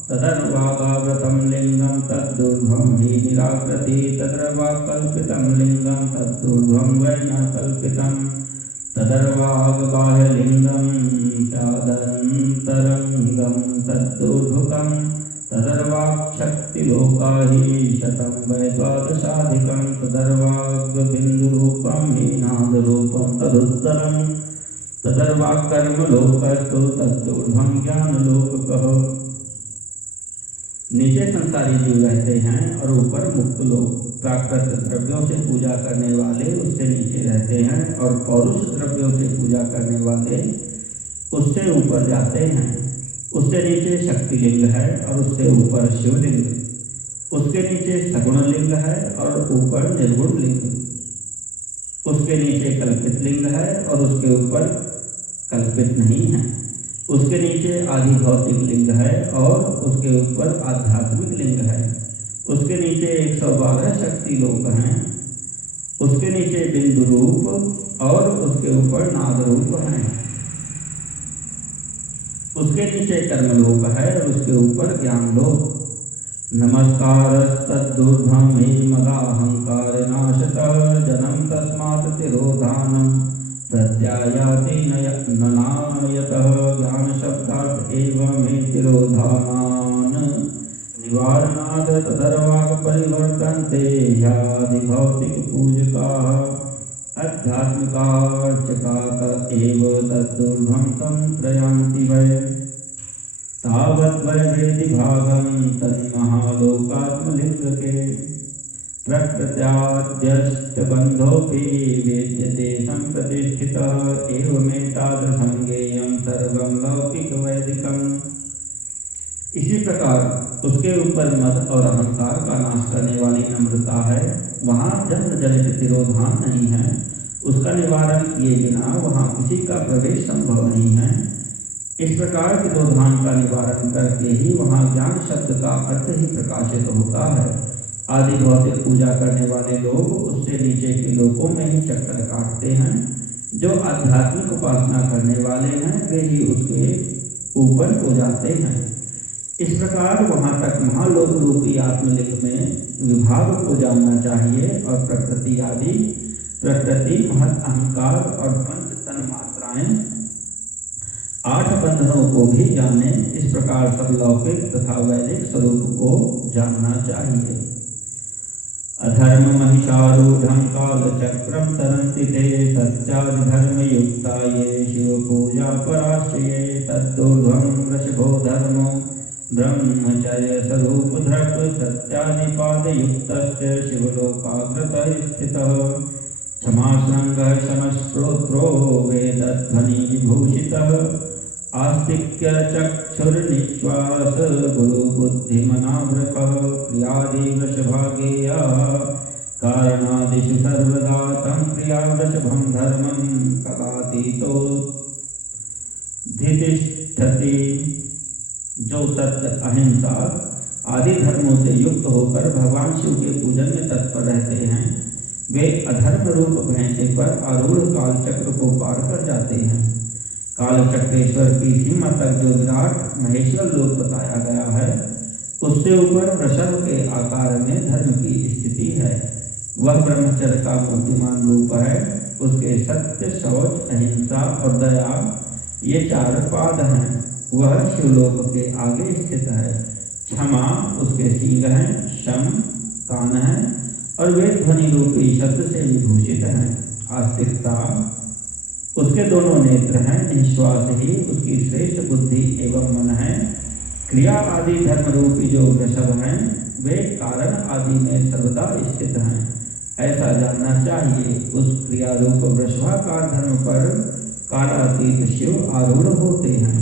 तदर्वागाव्रतं लिङ्गं तद्दुर्भं हि निराकृति तदर्वाकल्पितं लिङ्गं तद्दुर्भं वै न कल्पितं तदर्वागबाह्यलिङ्गं चादन्तरङ्गं तद्दुर्भुकं तदर्वाक्षक्तिलोका हि शतं वै द्वादशाधिकं तदर्वाग्बिन्दुरूपं हि नादरूपं तदुत्तरं तदर्वाकर्मलोकस्तु तद्दुर्भं ज्ञानलोककः। नीचे संसारी जीव रहते हैं और ऊपर मुक्त लोग। प्राकृत द्रव्यों से पूजा करने वाले उससे नीचे रहते हैं और पौरुष द्रव्यों से पूजा करने वाले उससे ऊपर जाते हैं। उससे नीचे शक्ति लिंग है और उससे ऊपर शिवलिंग, उसके नीचे सगुण लिंग है और ऊपर निर्गुण लिंग, उसके नीचे कल्पित लिंग है और उसके ऊपर कल्पित नहीं है, उसके नीचे आदि भौतिक लिंग है और उसके ऊपर आध्यात्मिक लिंग है, उसके नीचे 112 शक्ति लोक हैं, उसके नीचे बिंदु रूप और उसके ऊपर नाद रूप है, उसके नीचे कर्मलोक है और उसके ऊपर ज्ञान लोक। नमस्कारस्तद्दुर्भं हि मदाहंकार नाशतः जन्म तस्मात् तिरोधानं प्रत्यायाति ननायतः ज्ञान शब्दार्थ एव मे तिरोधानान् निवारणात् तदर्वाक परिवर्तन्ते यादि भौतिक पूजकाः अध्यात्मिकार्चकाः एव तद्दुर्भं संप्रयान्ति वै तावत् वै वेदि भागं तन्महालोकात्मलिङ्गके प्रकृत्याद्यष्टबन्धोऽपि वेद्यते सम्प्रतिष्ठितः एवमेतादृशं ज्ञेयं सर्वं लौकिकवैदिकम्। इसी प्रकार उसके ऊपर मद और अहंकार का नाश करने वाली नम्रता है। वहाँ जन्म जनित तिरोधान नहीं है, उसका निवारण किए बिना वहाँ किसी का प्रवेश संभव नहीं है। इस प्रकार तिरोधान का निवारण करके ही वहाँ ज्ञान शब्द का अर्थ ही प्रकाशित होता है। आदि भौतिक पूजा करने वाले लोग उससे नीचे के लोकों में ही चक्कर काटते हैं। जो आध्यात्मिक उपासना करने वाले हैं वे ही उसके ऊपर हो जाते हैं। इस प्रकार वहाँ तक महालोक रूपी आत्मलिंग में विभाग को जानना चाहिए और प्रकृति आदि प्रकृति महत अहंकार और पंच तन मात्राएं 8 बंधनों को भी जाने। इस प्रकार सब लौकिक तथा वैदिक स्वरूप को जानना चाहिए। अधर्म महिषारूढ़ं कालचक्रं तरन्ति ते सत्यादिधर्मयुक्ता ये शिवपूजा पराश्रये तद्दुर्ध्वं वृषभो धर्मो ब्रह्मचर्य स्वरूप धृक् सत्यादिपादयुक्तस्य शिवलोकाग्रतः स्थितः क्षमाश्रृंगः शमश्रोत्रो वेदध्वनि विभूषितः आस्तिक्य चक्षुर्निश्वास गुरुबुद्धिमनावृतः प्रियादि वृषभागेयः कारणादिषु सर्वदा तं प्रियावृषभं धर्मं कदातीतो धितिष्ठति। जो सत्य अहिंसा आदि धर्मों से युक्त होकर भगवान शिव के पूजन में तत्पर रहते हैं वे अधर्म रूप भैंसे पर आरूढ़ कालचक्र को पार कर जाते हैं। कालचक्रेश्वर की सीमा तक जो विराट महेश्वर लोक बताया गया है उससे ऊपर वृषभ के आकार में धर्म की स्थिति है। वह ब्रह्मचर्य का मूर्तिमान रूप है। उसके सत्य, शौच, अहिंसा और दया ये 4 पाद हैं। वह शिवलोक के आगे स्थित है। क्षमा उसके सींग हैं, शम कान है और वे ध्वनि रूपी शब्द से विभूषित हैं। आस्तिकता उसके दोनों नेत्र हैं। निश्वास ही उसकी श्रेष्ठ बुद्धि एवं मन है। क्रिया आदि धर्म रूपी जो वृषभ हैं वे कारण आदि में सर्वदा स्थित हैं। ऐसा जानना चाहिए। उस क्रिया रूप वृषभाकार धर्म पर कालातीत शिव आरूढ़ होते हैं।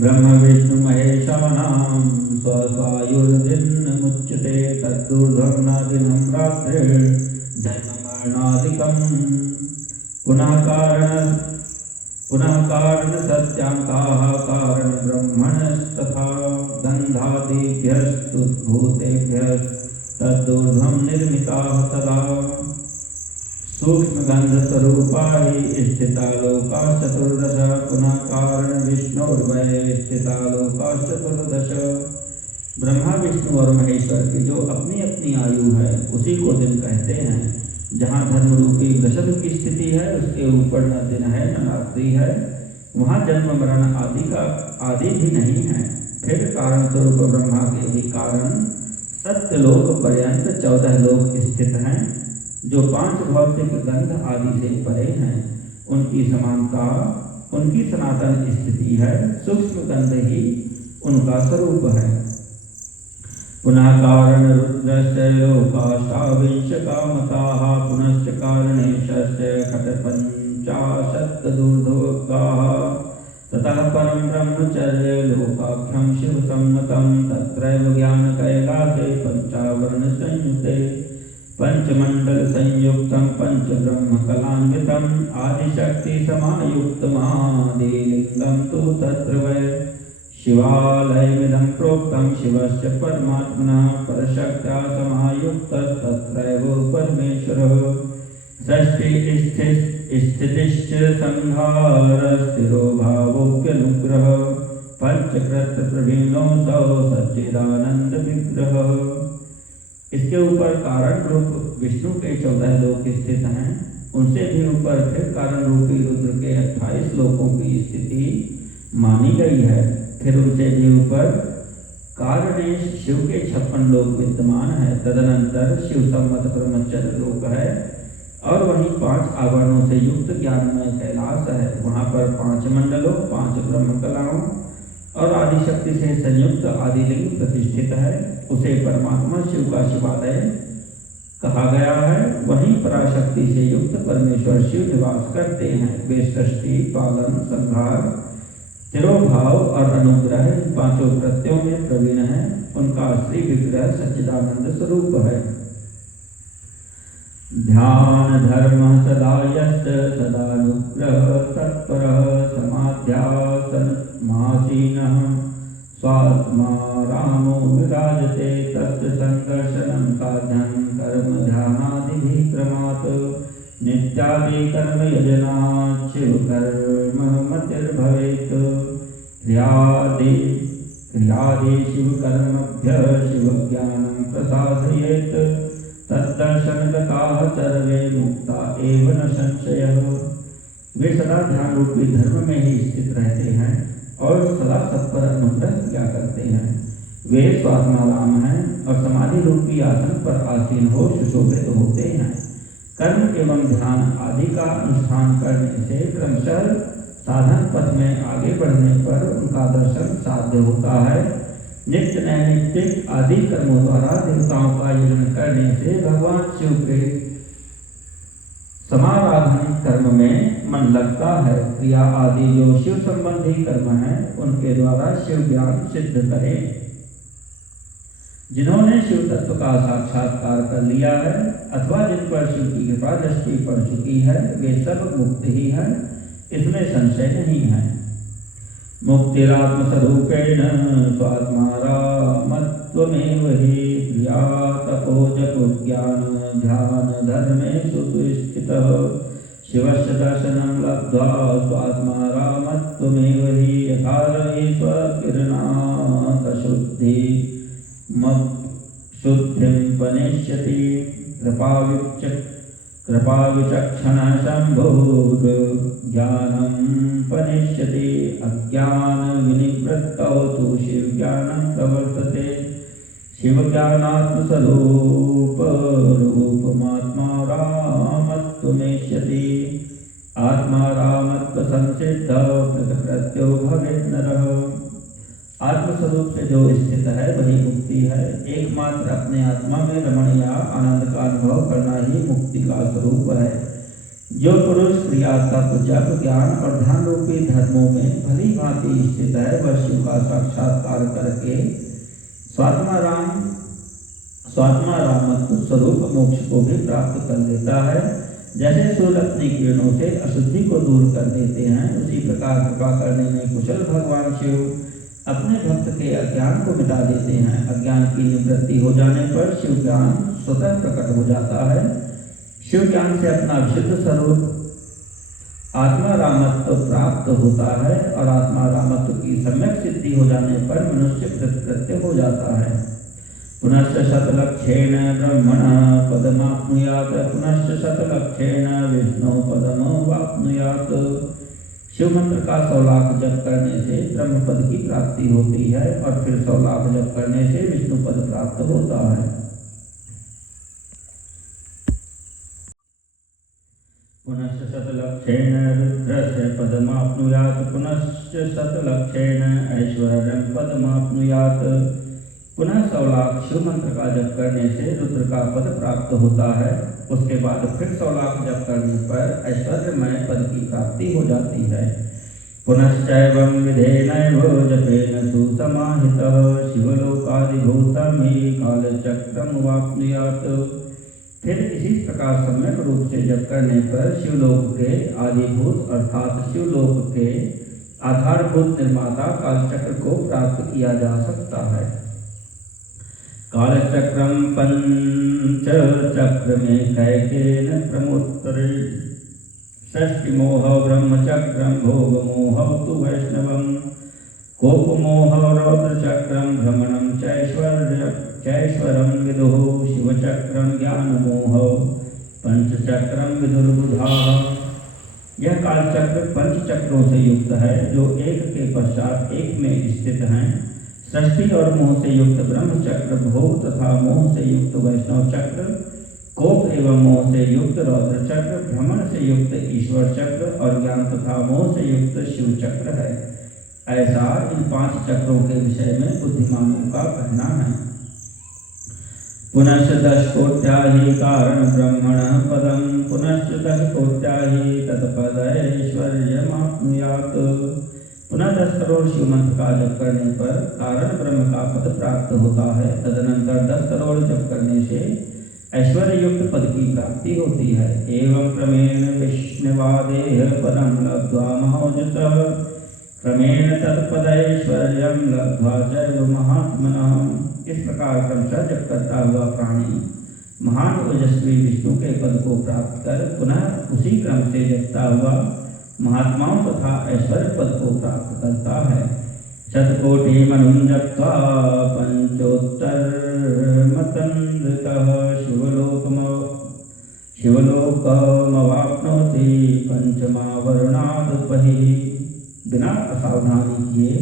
ब्रह्म विष्णु महेशानां स्वस्वायुर्दिनमुच्यते तद्दूर्ध्वं नादिनं रात्रिर्जन्ममरणादिकं पुनः कारण सत्यांकाः कारण ब्रह्मणस्तथा गन्धादिभ्यस्तुद्भूतेभ्यस्तद्दूर्ध्वं निर्मिताः सदा सूक्ष्म गंध स्वरूपा ही स्थिता लोका चतुर्दश पुनः कारण विष्णुर्वय स्थिता लोका चतुर्दश। ब्रह्मा विष्णु और महेश्वर की जो अपनी अपनी आयु है उसी को दिन कहते हैं। जहाँ धर्म रूपी वृषभ की स्थिति है उसके ऊपर न दिन है न रात्रि है, वहाँ जन्म मरण आदि भी नहीं है। फिर कारण स्वरूप ब्रह्मा के भी कारण सत्यलोक पर्यंत 14 लोक स्थित हैं जो 5 भौतिक गंध आदि से परे हैं। उनकी समानता उनकी सनातन स्थिति है, सूक्ष्म गंध ही उनका स्वरूप है। पुनः कारण रुद्रस्य लोकाष्टाविंशकामताः पुनश्च कारणेशस्य खटपञ्चाशत्तदूर्ध्वोगाः ततः परं ब्रह्मचर्य लोकाख्यं शिवसम्मतं तत्रैव ज्ञानकैलासे पंचावरण संयुते पंचमंडल संयुक्तं पंचब्रह्मकलान्वितं आदिशक्तिसमायुक्तमादिलिङ्गं तु तत्र वै शिवालयमिदं प्रोक्तं शिवस्य परमात्मनः परशक्त्या समायुक्तस्तत्रैव परमेश्वरः सृष्टिस्थितिश्च संहारस्थिरो भावोऽप्यनुग्रहः पंचकृतप्रवीणोऽसौ सच्चिदानंद विग्रहः। इसके ऊपर कारण रूप विष्णु के 14 लोक स्थित हैं। उनसे भी ऊपर फिर कारण रूपी रुद्र के 28 लोकों की स्थिति मानी गई है। फिर उनसे भी ऊपर कारणेश शिव के 56 लोक विद्यमान है। तदनंतर शिव सम्मत ब्रह्मचर्य लोक है और वहीं 5 आवरणों से युक्त ज्ञानमय कैलाश है। वहाँ पर 5 मंडलों 5 ब्रह्म कलाओं और आदिशक्ति से संयुक्त आदिलिंग प्रतिष्ठित है। उसे परमात्मा शिव का शिवालय कहा गया है। वहीं पराशक्ति से युक्त परमेश्वर शिव निवास करते हैं। वे सृष्टि पालन संहार तिरोभाव और अनुग्रह इन 5 कृत्यों में प्रवीण है। उनका श्री विग्रह सच्चिदानंद स्वरूप है। ध्यान धर्म सदा यस्य सदानुग्रह तत्परः समाध्यासनमासीनः स्वात्मा रामो विराजते तस्य संदर्शनं साध्यं कर्म ध्यानादिभिः क्रमात् नित्यादि कर्म यजनात् शिव कर्म मतिर्भवेत् क्रियादि शिव कर्मभ्यः शिव ज्ञानं प्रसादयेत् तद्दर्शनगताः सर्वे मुक्ता एव न संशयः। वे सदा ध्यान रूपी धर्म में ही स्थित रहते हैं और सदा सब पर अनुग्रह किया करते हैं। वे स्वात्मा राम हैं और समाधि रूपी आसन पर आसीन हो सुशोभित होते हैं। कर्म एवं ध्यान आदि का अनुष्ठान करने से क्रमशः साधन पथ में आगे बढ़ने पर उनका दर्शन साध्य होता है। नित्य नैमित्तिक आदि कर्मों द्वारा देवताओं का यजन करने से भगवान शिव के समाराधन कर्म में मन लगता है। क्रिया आदि जो शिव संबंधी कर्म है उनके द्वारा शिव ज्ञान सिद्ध करें। जिन्होंने शिव तत्व का साक्षात्कार कर लिया है अथवा जिन पर शिव की कृपा दृष्टि पड़ चुकी है वे सब मुक्त ही हैं, इसमें संशय नहीं है। मुक्तिरात्मस्वरूपेण स्वात्मारामत्वमेव हि क्रिया तपो जपो ज्ञान ध्यान धर्मेषु स्थितः शिवस्य दर्शनं लब्ध्वा स्वात्मारामत्वमेव हि यथा शुद्धिं पनेष्यति कृपाविचक्षण शम्भोर् ज्ञानं पनेष्यति अज्ञान विनिवृत्तौ तु शिवज्ञानं प्रवर्तते। शिवज्ञानात्मस्वरूपरूपमात्मा रामत्वमेष्यति आत्मा रामत्वसंसिद्धौ कृतकृत्यो भवेत् नरः। आत्मस्वरूप से जो स्थित है वही मुक्ति है। एकमात्र अपने आत्मा में रमण या आनंद का अनुभव करना ही मुक्ति का स्वरूप है। जो पुरुष क्रिया तप जप ज्ञान और ध्यान रूपी धर्मों में भली भांति स्थित है वह शिव का साक्षात्कार करके स्वात्मारामत्व स्वरूप मोक्ष को भी प्राप्त कर लेता है। जैसे सूर्य अपनी किरणों से अशुद्धि को दूर कर देते हैं, उसी प्रकार कृपा करने में कुशल भगवान शिव अपने भक्त के अज्ञान को मिटा देते हैं। अज्ञान की निवृत्ति हो जाने पर शिव ज्ञान स्वतः प्रकट हो जाता है। शिव ज्ञान से अपना विशुद्ध स्वरूप आत्मारामत्व प्राप्त होता है और आत्मारामत्व की सम्यक सिद्धि हो जाने पर मनुष्य कृतकृत्य हो जाता है। पुनश्च शतलक्षेण ब्रह्मण पदमाप्नुयात् पुनश्च शतलक्षेण विष्णु पदमवाप्नुयात्। शिव मंत्र का 100 लाख जप करने से ब्रह्म पद की प्राप्ति होती है और फिर 100 लाख जप करने से विष्णु पद प्राप्त होता है। पुनश्च शतलक्षेण रुद्रस्य पदमाप्नुयात् पुनश्च शतलक्षेण ऐश्वर्यं पदमाप्नुयात्। पुनः 100 लाख शिव मंत्र का जप करने से रुद्र का पद प्राप्त होता है। उसके बाद फिर 100 लाख जप करने पर ऐश्वर्यमय पद की प्राप्ति हो जाती है। पुनश्चैवं विधेनैव जपेन सुसमाहितः शिवलोकादिभूतं हि कालचक्रमवाप्नुयात्। फिर इसी प्रकार सम्यक रूप से जप करने पर शिवलोक के आदिभूत अर्थात शिवलोक के आधारभूत निर्माता कालचक्र को प्राप्त किया जा सकता है। कालचक्रं पंचचक्रमेकैकेन प्रमुत्तरे षष्टिमोह ब्रह्मचक्रं भोगमोह तु वैष्णवं कोपमोह रौद्रचक्रं भ्रमणं चैश्वरं विदुः शिवचक्रं ज्ञानमोह पंचचक्रं विदुर्बुधाः। यह कालचक्र पंचचक्रों से युक्त है जो एक के पश्चात एक में स्थित हैं। सृष्टि और मोह से युक्त ब्रह्म चक्र, भोग तथा मोह से युक्त वैष्णव चक्र, कोप एवं मोह से युक्त रौद्र चक्र, भ्रमण से युक्त ईश्वर चक्र और ज्ञान तथा मोह से युक्त शिव चक्र है। ऐसा इन 5 चक्रों के विषय में बुद्धिमानों का कहना है। पुनश्च 10 कोट्या हि कारण ब्रह्मण पदम पुनश्च 10 कोट्या हि तत्पदैश्वर्यमाप्नुयात्। पुनः 10 करोड़ शिव मंत्र का जप करने पर कारण ब्रह्म का पद प्राप्त होता है। तदनंतर 10 करोड़ जप करने से ऐश्वर्य युक्त पद की प्राप्ति होती है। एवं क्रमेण विष्णुवादेह पदम लब्ध्वा महौजसः क्रमेण तत्पदैश्वर्यं लब्ध्वा चैव महात्मनः। इस प्रकार क्रमशः जप करता हुआ प्राणी महान ओजस्वी विष्णु के पद को प्राप्त कर पुनः उसी क्रम से जपता हुआ महात्माओं तथा ऐश्वर्य पद को प्राप्त करता है। शतकोटि मनुं जप्त्वा पंचोत्तरमतन्द्रितः शिवलोकमवाप्नोति पंचमावरणादुपहि। बिना असावधानी किए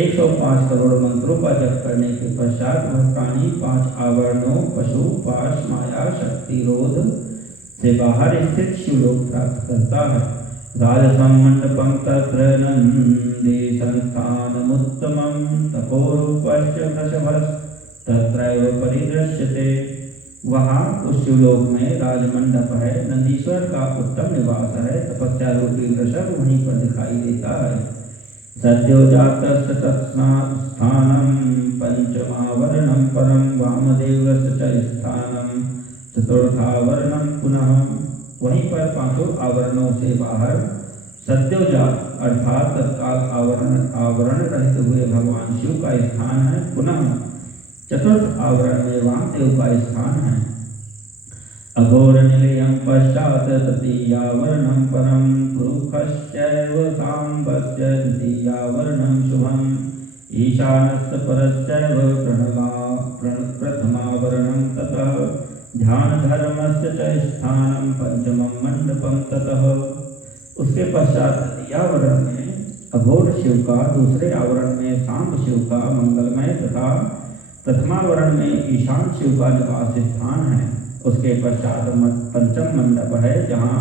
105 करोड़ मंत्रों का जप करने के पश्चात वह प्राणी 5 आवरणों पशु पाश माया शक्ति रोध से बाहर स्थित शिवलोक प्राप्त करता है। राजसं मंडपं तत्र नंदी संस्थानमुत्तमं तपोरूपश्च वृषभस्तत्रैव परिदृश्यते। वहाँ उस शिवलोक में राजमंडप है, नंदीश्वर का उत्तम निवास है, तपस्या रूपी वृषभ वहीं पर दिखाई देता है। सद्योजातस्य तत्स्थानं पंचमावरणं परं वामदेवस्य च स्थानं चतुर्थावरणं पुनः। वहीं पर 5 आवरणों से बाहर सद्योजात अर्थात तत्काल आवरण रहित हुए भगवान शिव का स्थान है। पुनः चतुर्थ आवरण में वामदेव का स्थान है। अघोर निलयं पश्चात तृतीयावरणं परं पुरुषश्चैव सांबस्य द्वितीयावरणं शुभम् ईशानस्य परश्चैव प्रथमावरणं ततः ध्यानधर्मस्य च स्थानं पंचमं मंडपं ततः। उसके पश्चात तृतीयावरण में अघोर शिव का, दूसरे आवरण में सांब शिव का मंगलमय तथा प्रथमावरण में ईशान शिव का निवास स्थान है। उसके पश्चात पंचम मंडप है जहाँ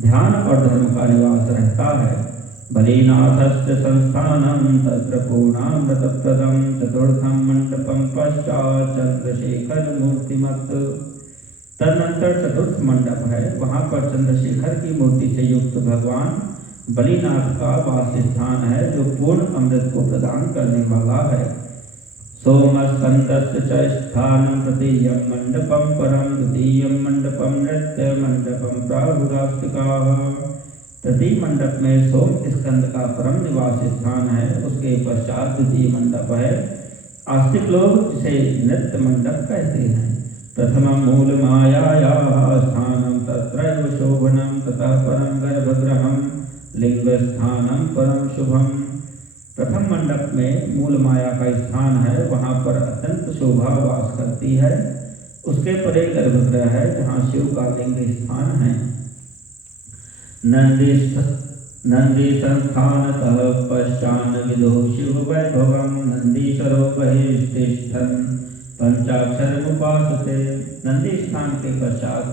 ध्यान और धर्म का निवास रहता है। बलीनाथस्य संस्थानं तत्र पूर्णामृतप्रदं। चतुर्थं मंडपं पश्चात् चंद्रशेखर मूर्तिमत्। तदनंतर चतुर्थ मंडप है, वहाँ पर चंद्रशेखर की मूर्ति से युक्त भगवान बलिनाथ का वास स्थान है, जो पूर्ण अमृत को प्रदान करने वाला है। सोमस्कंदस्य च स्थानं तृतीयं मंडपं परं, द्वितीयं मंडपं नृत्य मंडपं प्राहुरास्तिकाः। तृतीय मंडप में सोम स्कंद का परम निवास स्थान है, उसके पश्चात द्वितीय मंडप है, आस्तिक लोग जिसे नृत्य मंडप कहते हैं। प्रथमं मूल मायायाः स्थानं तत्रैव शोभनं, ततः परं गर्भगृहं लिंगस्थानं परम शुभम। प्रथम मंडप में मूल माया का स्थान है, वहाँ पर अत्यंत शोभा वास करती है। उसके परे गर्भगृह है, जहाँ शिव का लिंग स्थान है। नंदी संस्थानतः पश्चान् विदो शिव वैभवं, नंदीश्वरो बहिस्तिष्ठन् पंचाक्षरमुपासते। नंदी स्थान के पश्चात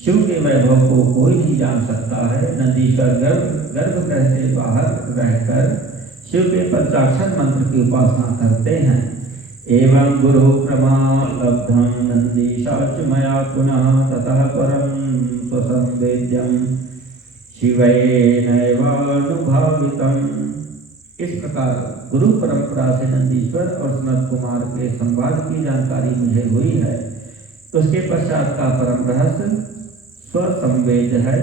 शिव के वैभव को कोई नहीं जान सकता है। नंदीश्वर गर्भगृह से बाहर रहकर शिव के पंचाक्षर मंत्र की उपासना करते हैं। एवं गुरु क्रमालब्धं नंदीशाच मया पुनः, ततः परं स्वसंवेद्यं शिवैनैवानुभावितम्। इस प्रकार गुरु परंपरा से नंदीश्वर और सनत कुमार के संवाद की जानकारी मुझे हुई है। उसके पश्चात का परम रहस्य स्वसंवेद है,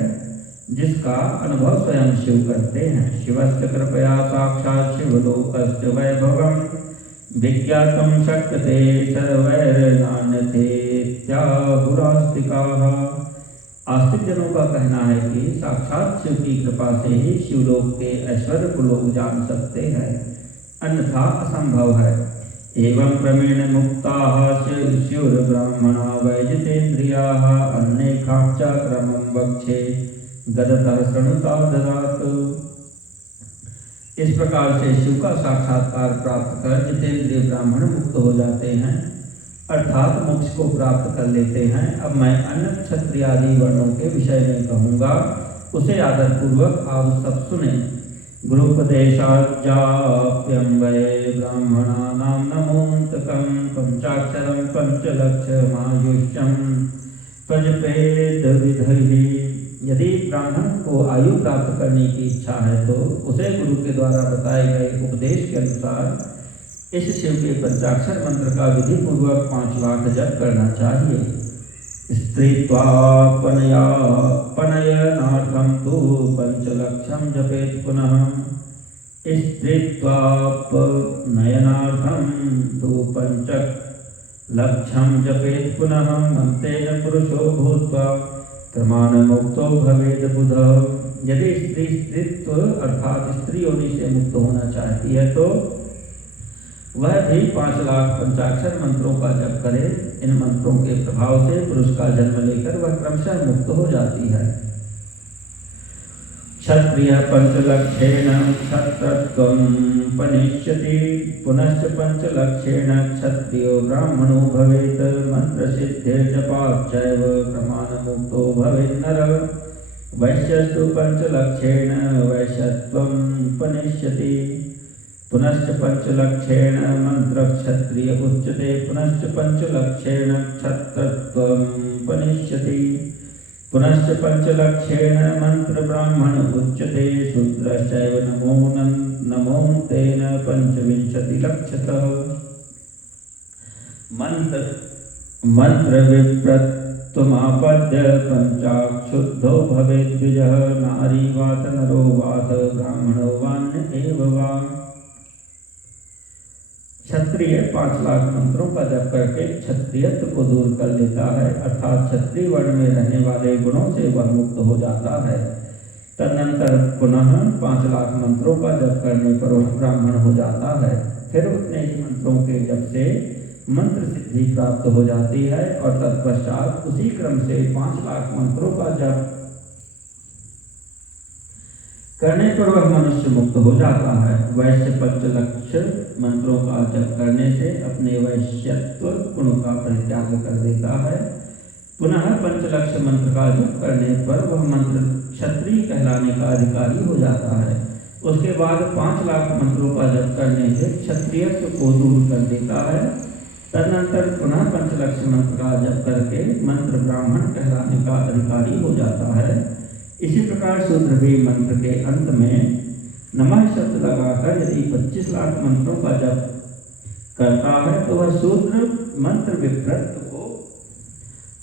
जिसका अनुभव स्वयं शिव करते हैं। शिवस्य कृपया साक्षात् शिवलोकस्य वैभवं, विज्ञातुं शक्यते सर्वैर्नान्यथेत्याहुरास्तिकाः। आस्तिक जनों का कहना है कि साक्षात शिव की कृपा से ही शिवलोक के ऐश्वर्य को लोग जान सकते हैं, अन्यथा असंभव है। एवं क्रमेण मुक्ताः शिवब्राह्मणा वैजितेन्द्रियाः, अन्येषां च क्रमं वक्षे गदतः शृणुता ददातु। इस प्रकार से शिव का साक्षात्कार प्राप्त कर जितेंद्रिय ब्राह्मण मुक्त हो जाते हैं, अर्थात मोक्ष को प्राप्त कर लेते हैं। अब मैं अन्य क्षत्रिय आदि वर्णों के विषय में कहूँगा, उसे आदर पूर्वक आप सब सुने। गुरुपदेशाज्जाप्यं वै ब्राह्मणानां नमोऽन्तकं, पंचाक्षरं पंचलक्षमायुष्यं प्रजपेद विधि। यदि ब्राह्मण को आयु प्राप्त करने की इच्छा है तो उसे गुरु के द्वारा बताए गए उपदेश के अनुसार इस शिव के पंचाक्षर मंत्र का विधि पूर्वक 5 लाख जप करना चाहिए। स्त्रीत्वापनयनार्थं तु पंचलक्षं जपेत पुनः, स्त्रीत्वापनयनार्थं तु पंचलक्षं जपेत पुनः, मन्त्रेण पुरुषो भूत्वा क्रमान मुक्तो भवेद बुध। यदि स्त्री स्त्रीत्व अर्थात स्त्री योनि से मुक्त होना चाहती है तो वह भी 5 लाख पंचाक्षर मंत्रों का जप करे। इन मंत्रों के प्रभाव से पुरुष का जन्म लेकर वह क्रमशः मुक्त हो जाती है। क्षत्रिय पंचलक्षेण क्षत्रत्वं पनिष्यति, पुनश्च पंचलक्षेण क्षत्रियो ब्राह्मणो भवेत्, मंत्रसिद्धिर्जपाच्चैव क्रमान्मुक्तो भवेन्नर। वैश्यस्तु पंचलक्षेण वैश्यत्वं पनिष्यति, पुनश्च पंचलक्षेण मंत्रक्षत्रिय उच्यते, पुनश्च पंचलक्षेण क्षत्रत्वं पनिष्यति, पुनश्च पंचलक्षेण मंत्र ब्राह्मण उच्यते, शूद्रश्चैव नमोन्तेन पंचविंशतिलक्षतः। मंत्र विप्रत्वमापद्य पंचाक्षुद्धो भवेत् द्विजः, नारी वात नरो वात ब्राह्मणो वान्य एव वा। क्षत्रिय 5 लाख मंत्रों का जप करके क्षत्रियत्व को दूर कर लेता है, अर्थात क्षत्रिय वर्ण में रहने वाले गुणों से वह मुक्त हो जाता है। तदनंतर पुनः 5 लाख मंत्रों का जप करने पर वह ब्राह्मण हो जाता है। फिर उतने ही मंत्रों के जप से मंत्र सिद्धि प्राप्त हो जाती है और तत्पश्चात उसी क्रम से 5 लाख मंत्रों का जप करने पर वह मनुष्य मुक्त हो जाता है। वैश्य पंचलक्ष मंत्रों का जप करने से अपने वैश्यत्व गुण का परित्याग कर देता है। पुनः पंचलक्ष मंत्र का जप करने पर वह मंत्र क्षत्रिय कहलाने का अधिकारी हो जाता है। उसके बाद 5 लाख मंत्रों का जप करने से क्षत्रियत्व को दूर कर देता है तदनंतर पुनः पंचलक्ष्य मंत्र का जप करके मंत्र ब्राह्मण कहलाने का अधिकारी हो जाता है। इसी प्रकार शूद्र भी मंत्र के अंत में नमः शब्द लगाकर यदि 25 लाख मंत्रों का जप करता है तो वह शूद्र मंत्र विप्रत को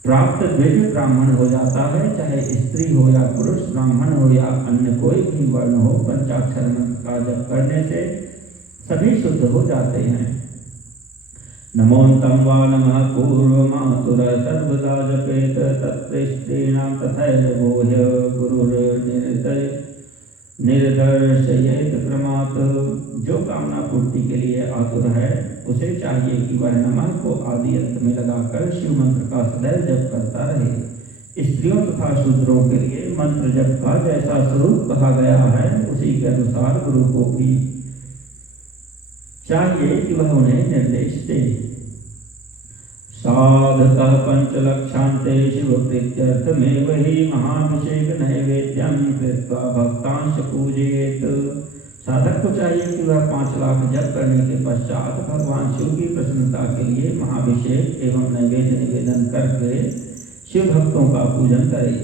प्राप्त द्विज ब्राह्मण हो जाता है। चाहे स्त्री हो या पुरुष, ब्राह्मण हो या अन्य कोई भी वर्ण हो, पंचाक्षर मंत्र का जप करने से सभी शुद्ध हो जाते हैं। नमोन्तं वा नमः पूर्वमातुर सर्वदा जपेत तत्स्त्रीणां तथैर्वोह्य गुरुर्निर्दर्शयेत् क्रमात्। जो कामना पूर्ति के लिए आतुर है उसे चाहिए कि वह नमः को आदि अंत में लगाकर शिव मंत्र का सदैव जप करता रहे। स्त्रियों तथा शूद्रों के लिए मंत्र जप का जैसा स्वरूप कहा गया है उसी के अनुसार गुरु को भी चाहिए कि वह उन्हें निर्देश दे। साधकः पंचलक्षान्ते शिव प्रीत्यर्थमेव हि महाभिषेक नैवेद्यं कृत्वा भक्तांश पूजयेत्। साधक को चाहिए कि वह 5 लाख जप करने के पश्चात भगवान शिव की प्रसन्नता के लिए महाभिषेक एवं नैवेद्य निवेदन करके शिव भक्तों का पूजन करे।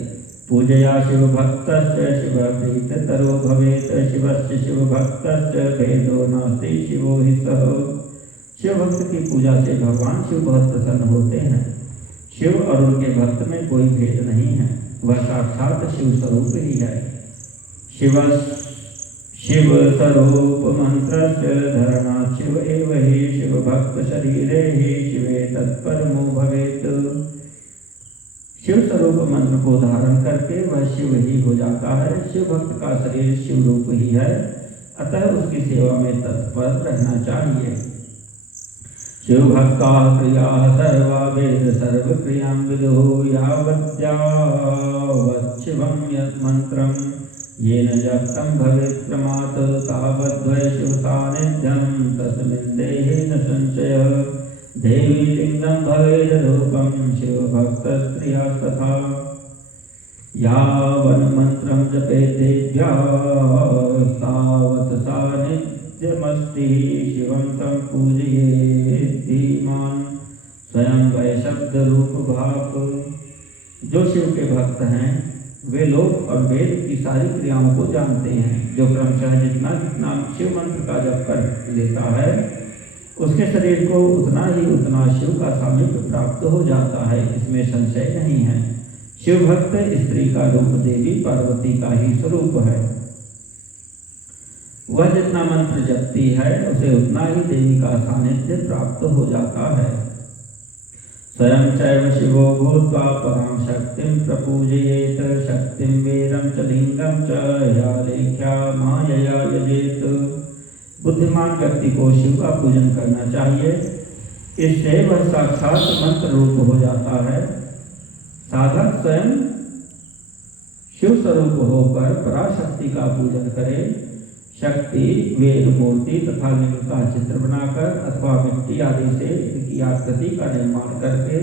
पूजया शिव भक्तस्य शिव प्रीततरो भवेत् शिवस्य शिव भक्तस्य भेदो नास्ति शिवो हि सः। शिव भक्त की पूजा से भगवान शिव बहुत प्रसन्न होते हैं। शिव और उनके भक्त में कोई भेद नहीं है, वह साक्षात शिव स्वरूप ही है। शिव स्वरूप मंत्रस्य धरणात् शिव एव हि शिव भक्त शरीरे हि शिवे तत्परमो भवेत्। शिव स्वरूप मंत्र को धारण करके वह शिव ही हो जाता है। शिव भक्त का शरीर शिव रूप ही है, अतः उसकी सेवा में तत्पर रहना चाहिए। शिव भक्ता क्रिया सर्वा वेद सर्व क्रियां विदुः यावत् शिवं यत् मंत्रं येन जप्तं भवेत् क्रमात् तावद्वै शिव सान्निध्यं तस्मिन् देहे न संशयः। देवी लिंगं भवेद रूपं शिव भक्त स्त्रियास्तथा। यावन् मंत्रं जपेत् देव्या तावत् सान्निध्यमस्ति शिवं तं पूजयेत् धीमान् स्वयं वै शब्द रूप भाव। जो शिव के भक्त हैं वे लोग और वेद की सारी क्रियाओं को जानते हैं। जो क्रमशः जितना जितना शिव मंत्र का जप कर लेता है उसके शरीर को उतना ही उतना शिव का सामीप्य प्राप्त हो जाता है, इसमें संशय नहीं है। शिव भक्त स्त्री का रूप देवी पार्वती का ही स्वरूप है। वह जितना मंत्र जपती है उसे उतना ही देवी का सानिध्य प्राप्त हो जाता है। स्वयं चैव शिवो भूत्वा परां शक्तिं प्रपूजयेत् शक्तिं वीरं च लिंगं च या लेख्या मायया यजेत्। बुद्धिमान व्यक्ति को शिव का पूजन करना चाहिए, इससे वह साक्षात मंत्र रूप हो जाता है। साधक स्वयं शिव स्वरूप होकर पराशक्ति का पूजन करे। शक्ति वेद मूर्ति तथा लिंग का चित्र बनाकर अथवा मिट्टी आदि से इनकी आकृति का निर्माण करके